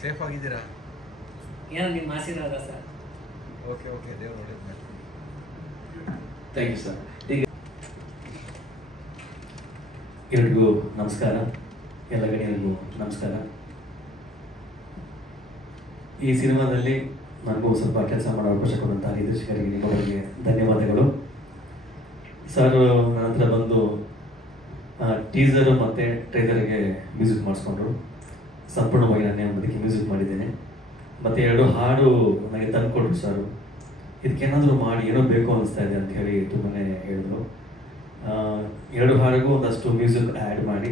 ಸೇಫ್ ಆಗಿದ್ದೀರಾ? ಏನೋ ನಿಮ್ಮ ಆಶೀರ್ವಾದ ಸರ್. ಓಕೆ ಓಕೆ, ದೇವ್ರು ಒಳ್ಳೇದು ಮಾಡಿ. Thank you sir. ಈಗ ಎಲ್ರಿಗೂ ನಮಸ್ಕಾರ, ಎಲ್ಲ ಗಣ್ಯರಿಗೂ ನಮಸ್ಕಾರ. ಈ ಸಿನಿಮಾದಲ್ಲಿ ನನಗೂ ಸ್ವಲ್ಪ ಕೆಲಸ ಮಾಡೋ ಅವಕಾಶ ಕೊಡುವಂತಹ ನಿರ್ದೇಶಕರಿಗೆ ನಿಮ್ಮವರಿಗೆ ಧನ್ಯವಾದಗಳು. ಸರ್ ನನ್ನ ಹತ್ರ ಬಂದು ಟೀಸರು ಮತ್ತು ಟ್ರೈಲರ್ಗೆ ಮ್ಯೂಸಿಕ್ ಮಾಡಿಸ್ಕೊಂಡ್ರು. ಸಂಪೂರ್ಣವಾಗಿ ನಾನೇ ಅದಕ್ಕೆ ಮ್ಯೂಸಿಕ್ ಮಾಡಿದ್ದೇನೆ. ಮತ್ತು 2 ಹಾಡು ನನಗೆ ತಂದುಕೊಟ್ರು ಸರ್. ಇದಕ್ಕೇನಾದರೂ ಮಾಡಿ ಏನೋ ಬೇಕು ಅನಿಸ್ತಾ ಇದೆ ಅಂತ ಹೇಳಿ ತುಂಬಾ ಹೇಳಿದ್ರು. 2 ಹಾಡಿಗೂ ಒಂದಷ್ಟು ಮ್ಯೂಸಿಕ್ ಆ್ಯಡ್ ಮಾಡಿ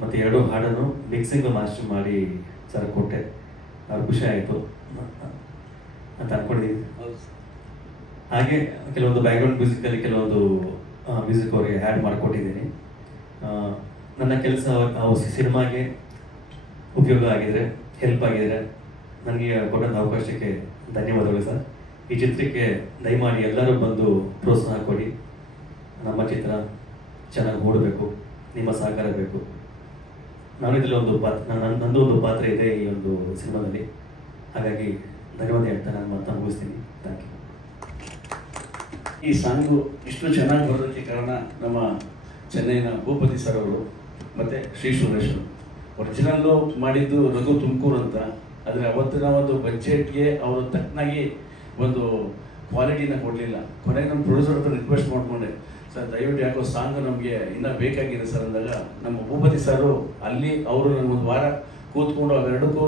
ಮತ್ತು 2 ಹಾಡನ್ನು ಮಿಕ್ಸಿಂಗ್ ಮಾಸ್ಟರ್ ಮಾಡಿ ಸರ್ ಕೊಟ್ಟೆ. ಅವ್ರು ಖುಷಿ ಆಯಿತು ಅಂತ ಅಂದ್ಕೊಂಡಿದ್ದೀನಿ. ಹಾಗೆ ಕೆಲವೊಂದು ಬ್ಯಾಕ್ಗ್ರೌಂಡ್ ಮ್ಯೂಸಿಕಲ್ಲಿ ಕೆಲವೊಂದು ಮ್ಯೂಸಿಕ್ ಅವರಿಗೆ ಆ್ಯಡ್ ಮಾಡಿಕೊಟ್ಟಿದ್ದೀನಿ. ನನ್ನ ಕೆಲಸ ಸಿನಿಮಾಗೆ ಉಪಯೋಗ ಆಗಿದರೆ, ಹೆಲ್ಪ್ ಆಗಿದರೆ ನನಗೆ ಕೊಟ್ಟಂಥ ಅವಕಾಶಕ್ಕೆ ಧನ್ಯವಾದಗಳು ಸರ್. ಈ ಚಿತ್ರಕ್ಕೆ ದಯಮಾಡಿ ಎಲ್ಲರೂ ಬಂದು ಪ್ರೋತ್ಸಾಹ ಕೊಡಿ. ನಮ್ಮ ಚಿತ್ರ ಚೆನ್ನಾಗಿ ಓಡಬೇಕು, ನಿಮ್ಮ ಸಹಕಾರ ಬೇಕು. ನಾನು ಇದರಲ್ಲಿ ನಂದು ಒಂದು ಪಾತ್ರ ಇದೆ ಈ ಒಂದು ಸಿನಿಮಾದಲ್ಲಿ. ಹಾಗಾಗಿ ಧನ್ಯವಾದ ಹೇಳ್ತಾ ನಾನು ಮಾತನ್ನು ಮುಗಿಸ್ತೀನಿ. Thank you. ಈ ಸಾಂಗು ಇಷ್ಟು ಚೆನ್ನಾಗಿ ಬರೋದಕ್ಕೆ ಕಾರಣ ನಮ್ಮ ಚೆನ್ನೈನ ಭೂಪತಿ ಸರ್ ಅವರು ಮತ್ತು ಶ್ರೀ ಸುರೇಶ್ ಅವರು. ಒರಿಜಿನಲ್ಲು ಮಾಡಿದ್ದು ರಘು ತುಮಕೂರು ಅಂತ. ಆದರೆ ಅವತ್ತಿನ ಒಂದು ಬಜೆಟ್ಗೆ ಅವರು ತಕ್ಕನಾಗಿ ಒಂದು ಕ್ವಾಲಿಟಿನ ಕೊಡಲಿಲ್ಲ. ಕೊನೆಗೆ ನಮ್ಮ ಪ್ರೊಡ್ಯೂಸರ್ ಹತ್ರ ರಿಕ್ವೆಸ್ಟ್ ಮಾಡಿಕೊಂಡೆ, ಸರ್ ದಯವಿಟ್ಟು ಯಾಕೋ ಸಾಂಗ್ ನಮಗೆ ಇನ್ನೂ ಬೇಕಾಗಿದೆ ಸರ್ ಅಂದಾಗ ನಮ್ಮ ಭೂಪತಿ ಸರು ಅಲ್ಲಿ ಅವರು ನನಗೊಂದು ವಾರ ಕೂತ್ಕೊಂಡು ಅವೆರಡಕ್ಕೂ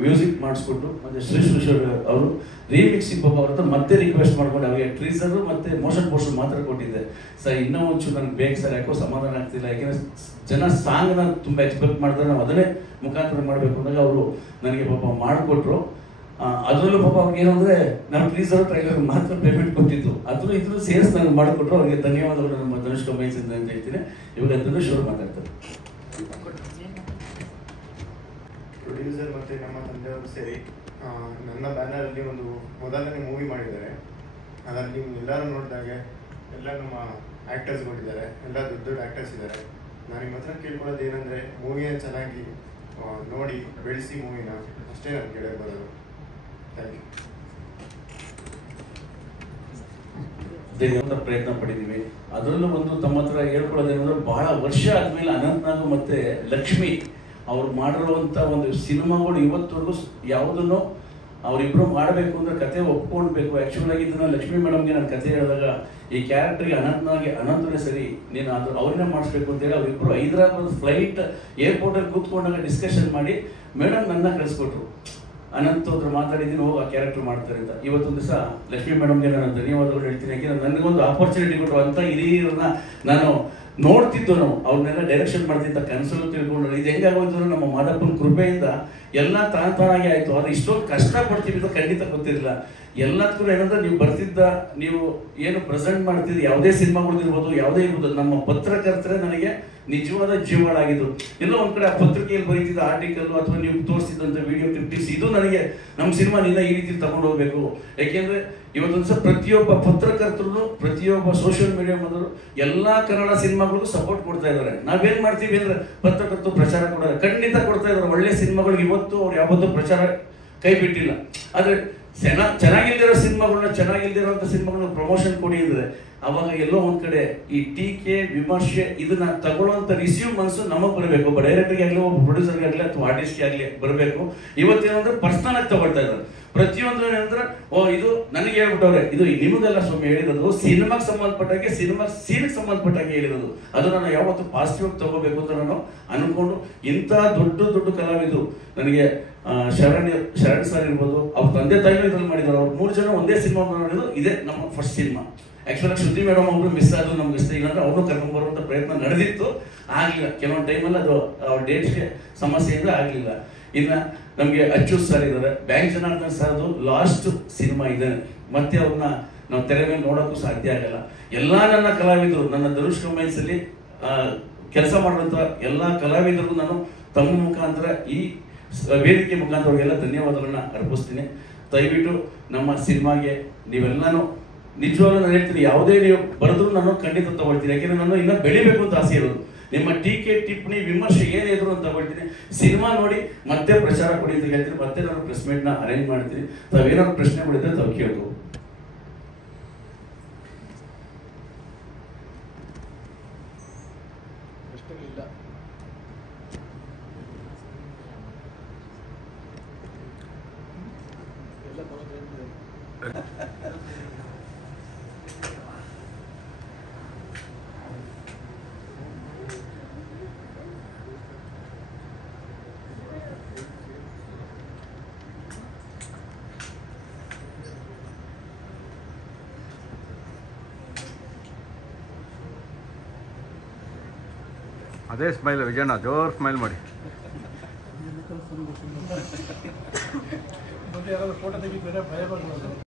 ಮ್ಯೂಸಿಕ್ ಮಾಡಿಸ್ಕೊಟ್ಟು ಮತ್ತು ಶ್ರೀ ಸುರೇಶ್ ಅವರು ರೀಮಿಕ್ಸಿಂಗ್ ಪಾಪ ಅವ್ರ ಹತ್ರ ಮತ್ತೆ ರಿಕ್ವೆಸ್ಟ್ ಮಾಡ್ಕೊಂಡು ಅವರಿಗೆ ಟ್ರೀಸರು ಮತ್ತು ಮೋಷನ್ ಪೋಸ್ಟರ್ ಮಾತ್ರ ಕೊಟ್ಟಿದ್ದೆ. ಸರ್ ಇನ್ನೂ ಒಂಚೂರು ನನಗೆ ಬೇಕು ಸರ್, ಯಾಕೋ ಸಮಾಧಾನ ಆಗ್ತಿಲ್ಲ. ಯಾಕೆಂದರೆ ಜನ ಸಾಂಗ್ನ ತುಂಬ ಎಕ್ಸ್ಪೆಕ್ಟ್ ಮಾಡಿದ್ರೆ ನಾವು ಅದನ್ನೇ ಮುಖಾಂತರ ಮಾಡಬೇಕು ಅಂದಾಗ ಅವರು ನನಗೆ ಪಾಪ ಮಾಡಿಕೊಟ್ರು. ಅದರಲ್ಲೂ ಪಾಪ ಅವ್ರಿಗೆ ಏನು ಅಂದರೆ ನಾವು ಟ್ರೀಸರ್ ಟ್ರೈಲರ್ ಮಾತ್ರ ಪೇಮೆಂಟ್ ಕೊಟ್ಟಿದ್ದು, ಅದ್ರ ಇದ್ರೂ ಸೇರಿಸಿ ನನಗೆ ಮಾಡಿಕೊಟ್ರು. ಅವ್ರಿಗೆ ಧನ್ಯವಾದಗಳು ನಮ್ಮ ಧನುಷ್ ಕಂಬೈನ್ಸಿಂದ ಅಂತ ಹೇಳ್ತೀನಿ. ಇವಾಗ ಧನುಷ್ ಅವರು ಮಾತಾಡ್ತಾರೆ. ಪ್ರೊಡ್ಯೂಸರ್ ಮತ್ತು ನಮ್ಮ ತಂದೆಯವರು ಸೇರಿ ನನ್ನ ಬ್ಯಾನರಲ್ಲಿ ಒಂದು ಮೊದಲನೇ ಮೂವಿ ಮಾಡಿದ್ದಾರೆ. ಅದರಲ್ಲಿ ನೀವು ಎಲ್ಲರೂ ನೋಡಿದಾಗೆ ಎಲ್ಲ ನಮ್ಮ ಆ್ಯಕ್ಟರ್ಸ್ ಕೊಟ್ಟಿದ್ದಾರೆ, ಎಲ್ಲ ದೊಡ್ಡ ದೊಡ್ಡ ಆ್ಯಕ್ಟರ್ಸ್ ಇದ್ದಾರೆ. ನಾನು ನಿಮ್ಮ ಹತ್ರ ಕೇಳ್ಕೊಳ್ಳೋದು ಏನಂದರೆ ಮೂವಿನ ಚೆನ್ನಾಗಿ ನೋಡಿ ಬೆಳೆಸಿ ಮೂವಿನ, ಅಷ್ಟೇ ನಾನು ಕೇಳಕ್ಕೆ ಬರೋದು. Thank you. ಅಂತ ಪ್ರಯತ್ನ ಪಟ್ಟಿದ್ದೀವಿ. ಅದರಲ್ಲೂ ಒಂದು ತಮ್ಮ ಹತ್ರ ಹೇಳ್ಕೊಳ್ಳೋದೇನಂದ್ರೆ, ಬಹಳ ವರ್ಷ ಆದಮೇಲೆ ಅನಂತ್ನಾಗು ಮತ್ತು ಲಕ್ಷ್ಮಿ ಅವ್ರು ಮಾಡಿರುವಂಥ ಒಂದು ಸಿನಿಮಾಗಳು ಇವತ್ತವರೆಗೂ ಯಾವುದನ್ನು ಅವರಿಬ್ಬರು ಮಾಡಬೇಕು ಅಂದರೆ ಕತೆ ಒಪ್ಕೊಳ್ಬೇಕು. ಆ್ಯಕ್ಚುಲಾಗಿ ಇದನ್ನು ಲಕ್ಷ್ಮೀ ಮೇಡಮ್ಗೆ ನಾನು ಕತೆ ಹೇಳಿದಾಗ, ಈ ಕ್ಯಾರೆಕ್ಟರ್ಗೆ ಅನಂತನೇ ಸರಿ, ನೀನು ಅದು ಅವ್ರನ್ನೇ ಮಾಡಿಸ್ಬೇಕು ಅಂತೇಳಿ ಅವರಿಬ್ಬರು ಹೈದರಾಬಾದ್ ಫ್ಲೈಟ್ ಏರ್ಪೋರ್ಟಲ್ಲಿ ಕೂತ್ಕೊಂಡಾಗ ಡಿಸ್ಕಷನ್ ಮಾಡಿ ಮೇಡಮ್ ನನ್ನ ಕಳಿಸ್ಕೊಟ್ರು. ಅನಂತ್ ಹತ್ರ ಮಾತಾಡಿದ್ದೀನಿ, ಹೋಗಿ ಆ ಕ್ಯಾರೆಕ್ಟರ್ ಮಾಡ್ತಾರೆ ಅಂತ. ಇವತ್ತೊಂದು ದಿವಸ ಲಕ್ಷ್ಮೀ ಮೇಡಮ್ಗೆ ನಾನು ಧನ್ಯವಾದಗಳು ಹೇಳ್ತೀನಿ. ಯಾಕೆಂದರೆ ನನಗೊಂದು ಆಪರ್ಚುನಿಟಿ ಕೊಟ್ಟರು. ಅಂಥ ಹಿರಿಯರನ್ನ ನಾನು ನೋಡ್ತಿದ್ದು, ನಾವು ಅವ್ರನ್ನೆಲ್ಲ ಡೈರೆಕ್ಷನ್ ಮಾಡ್ತಿದ್ದ ಕನಸಲ್ಲೂ ತಿಳ್ಕೊಂಡು. ಇದು ಹೆಂಗಾಗೋಯ್ತು ನಮ್ಮ ಮಾದಪ್ಪನ ಕೃಪೆಯಿಂದ ಎಲ್ಲ ತಾನಾಗಿ ಆಯಿತು. ಆದರೆ ಇಷ್ಟೊಂದು ಕಷ್ಟಪಡ್ತೀವಿ ಅಂತ ಖಂಡಿತ ಗೊತ್ತಿರಲಿಲ್ಲ. ಎಲ್ಲದಕ್ಕೂ ಏನಂದ್ರೆ, ನೀವು ಬರ್ತಿದ್ದ, ನೀವು ಏನು ಪ್ರೆಸೆಂಟ್ ಮಾಡ್ತಿದ್ದು ಯಾವುದೇ ಸಿನಿಮಾಗಳಿರ್ಬೋದು, ಯಾವುದೇ ಇರ್ಬೋದು, ನಮ್ಮ ಪತ್ರಕರ್ತರೇ ನನಗೆ ನಿಜವಾದ ಜೀವಗಳಾಗಿದ್ದು. ಎಲ್ಲೋ ಒಂದು ಕಡೆ ಆ ಪತ್ರಿಕೆಯಲ್ಲಿ ಬರೀತಿದ್ದ ಆರ್ಟಿಕಲ್ ಅಥವಾ ನೀವು ತೋರಿಸಿದಂಥ ವಿಡಿಯೋ ಕ್ಲಿಪ್ಪಿಂಗ್ಸ್, ಇದು ನನಗೆ ನಮ್ಮ ಸಿನಿಮಾ ನಿನ್ನ ಈ ರೀತಿ ತಗೊಂಡು ಹೋಗ್ಬೇಕು. ಯಾಕೆಂದರೆ ಇವತ್ತೊಂದು ಸಹ ಪ್ರತಿಯೊಬ್ಬ ಪತ್ರಕರ್ತರು, ಪ್ರತಿಯೊಬ್ಬ ಸೋಷಿಯಲ್ ಮೀಡಿಯಾ ಮೊದಲು ಎಲ್ಲ ಕನ್ನಡ ಸಿನಿಮಾಗಳಿಗೂ ಸಪೋರ್ಟ್ ಕೊಡ್ತಾ ಇದ್ದಾರೆ. ನಾವೇನು ಮಾಡ್ತೀವಿ ಅಂದರೆ, ಪತ್ರಕರ್ತರು ಪ್ರಚಾರ ಕೊಡೋದು ಖಂಡಿತ ಕೊಡ್ತಾ ಇದ್ದಾರೆ. ಒಳ್ಳೆ ಸಿನಿಮಾಗಳಿಗೆ ಇವತ್ತು ಅವ್ರು ಯಾವತ್ತೂ ಪ್ರಚಾರ ಕೈ ಬಿಟ್ಟಿಲ್ಲ. ಆದರೆ ಚೆನ್ನಾಗಿಲ್ದಿರೋ ಸಿನಿಮಾಗಳನ್ನ, ಚೆನ್ನಾಗಿಲ್ದಿರೋಂಥ ಸಿನಿಮಾಗಳನ್ನ ಪ್ರಮೋಷನ್ ಕೊಡಿ ಅಂದರೆ, ಅವಾಗ ಎಲ್ಲೋ ಒಂದು ಕಡೆ ಈ ಟೀಕೆ, ವಿಮರ್ಶೆ ಇದನ್ನ ತಗೊಳ್ಳೋಂಥ ರಿಸೀವ್ ಮನಸ್ಸು ನಮಗೆ ಬರಬೇಕು. ಒಬ್ಬ ಡೈರೆಕ್ಟರ್ಗೆ ಆಗಲಿ, ಒಬ್ಬ ಪ್ರೊಡ್ಯೂಸರ್ಗೆ ಆಗಲಿ ಅಥವಾ ಆರ್ಟಿಸ್ಟ್ಗೆ ಆಗಲಿ ಬರಬೇಕು. ಇವತ್ತೇನಂದ್ರೆ ಪರ್ಸನಲ್ ಆಗಿ ತಗೊಳ್ತಾ ಇದ್ದಾರೆ. ಪ್ರತಿಯೊಂದು ಏನಂದ್ರೆ, ಇದು ನನಗೆ ಹೇಳ್ಬಿಟ್ಟವ್ರೆ, ಇದು ನಿಮಗೆಲ್ಲ ಸ್ವಾಮಿ ಹೇಳಿರೋದು, ಸಿನಿಮಾಗೆ ಸಂಬಂಧಪಟ್ಟಾಗೆ, ಸಿನಿಮಾ ಸೀನ್ಗೆ ಸಂಬಂಧಪಟ್ಟಾಗೆ ಹೇಳಿರೋದು. ಅದು ನಾನು ಯಾವತ್ತು ಪಾಸಿಟಿವ್ ಆಗಿ ತಗೋಬೇಕು ಅಂತ ನಾನು ಅನ್ಕೊಂಡು, ಇಂಥ ದೊಡ್ಡ ದೊಡ್ಡ ಕಲಾವಿದರು ನನಗೆ ಶರಣ್ ಸರ್ ಇರ್ಬೋದು, ಅವ್ರ ತಂದೆ ತಾಯಿನೂ ಇದ್ರಲ್ಲಿ ಮಾಡಿದ್ರು. ಅವ್ರು 3 ಜನ ಒಂದೇ ಸಿನಿಮಾ ಮಾಡಿದ್ರು. ಇದೇ ನಮ್ಮ ಫಸ್ಟ್ ಸಿನಿಮಾ. ಆ್ಯಕ್ಚುಲಾಗಿ ಶ್ರುತಿ ಮೇಡಮ್ ಒಬ್ರು ಮಿಸ್ ಆದ್ರು, ನಮ್ಗೆ ಇಷ್ಟ ಇಲ್ಲ ಅಂದ್ರೆ ಅವ್ರನ್ನೂ ಕರ್ಕೊಂಡ್ಬರುವಂಥ ಪ್ರಯತ್ನ ನಡೆದಿತ್ತು, ಆಗಲಿಲ್ಲ. ಕೆಲವೊಂದು ಟೈಮಲ್ಲಿ ಅದು ಅವ್ರ ಡೇಟ್ಸ್ಗೆ ಸಮಸ್ಯೆಯಿಂದ ಆಗಲಿಲ್ಲ. ಇನ್ನು ನಮಗೆ ಅಚ್ಚು ಸರ್ ಇದ್ದಾರೆ, ಬ್ಯಾಂಕ್ ಜನಾರ್ದನ್ ಸರ್ದು ಲಾಸ್ಟ್ ಸಿನಿಮಾ ಇದೆ. ಮತ್ತೆ ಅವ್ರನ್ನ ನಾವು ತೆರೆ ಮೇಲೆ ನೋಡೋಕ್ಕೂ ಸಾಧ್ಯ ಆಗಲ್ಲ. ಎಲ್ಲ ನನ್ನ ಕಲಾವಿದರು, ನನ್ನ ಧನುಷ್ ಕಂಬೈನ್ಸಲ್ಲಿ ಕೆಲಸ ಮಾಡುವಂಥ ಎಲ್ಲ ಕಲಾವಿದರಿಗೂ ನಾನು ತಮ್ಮ ಮುಖಾಂತರ, ಈ ವೇದಿಕೆ ಮುಖಾಂತರ ಅವ್ರಿಗೆಲ್ಲ ಧನ್ಯವಾದಗಳನ್ನ ಅರ್ಪಿಸ್ತೀನಿ. ದಯವಿಟ್ಟು ನಮ್ಮ ಸಿನಿಮಾಗೆ ನೀವೆಲ್ಲನೂ ನಿಜವಾಗ್ಲೂ ನಾನು ಹೇಳ್ತೀನಿ, ಯಾವುದೇ ನೀವು ಬರೆದ್ರು ನಾನು ಖಂಡಿತ ತಗೊಳ್ತೀನಿ. ಯಾಕೆಂದ್ರೆ ನಾನು ಇನ್ನೂ ಬೆಳಿಬೇಕು ಅಂತ ಆಸೆ ಇರೋದು. ನಿಮ್ಮ ಟೀಕೆ, ಟಿಪ್ಪಣಿ, ವಿಮರ್ಶೆ ಏನೇ ಇದ್ರು ಅಂತ ತಗೊಳ್ತೀನಿ. ಸಿನಿಮಾ ನೋಡಿ ಮತ್ತೆ ಪ್ರಚಾರ ಕೊಡಿ ಅಂತ ಹೇಳ್ತೀನಿ. ಮತ್ತೆ ನಾನು ಪ್ರೆಸ್ ಮೀಟ್ನ ಅರೇಂಜ್ ಮಾಡ್ತೀನಿ. ತಾವೇನಾದ್ರು ಪ್ರಶ್ನೆ ಮಾಡಿದ್ರೆ ತಾವು ಕೇಳ್ಬೋದು. ಅದೇ ಸ್ಮೈಲ್ ವಿಜಯಣ್ಣ, ಜೋರು ಸ್ಮೈಲ್ ಮಾಡಿ. ಯಾರಾದ್ರೂ ಫೋಟೋ ತೆಗಿತಾರೆ ಭಯ ಬರ್ಬೋದು.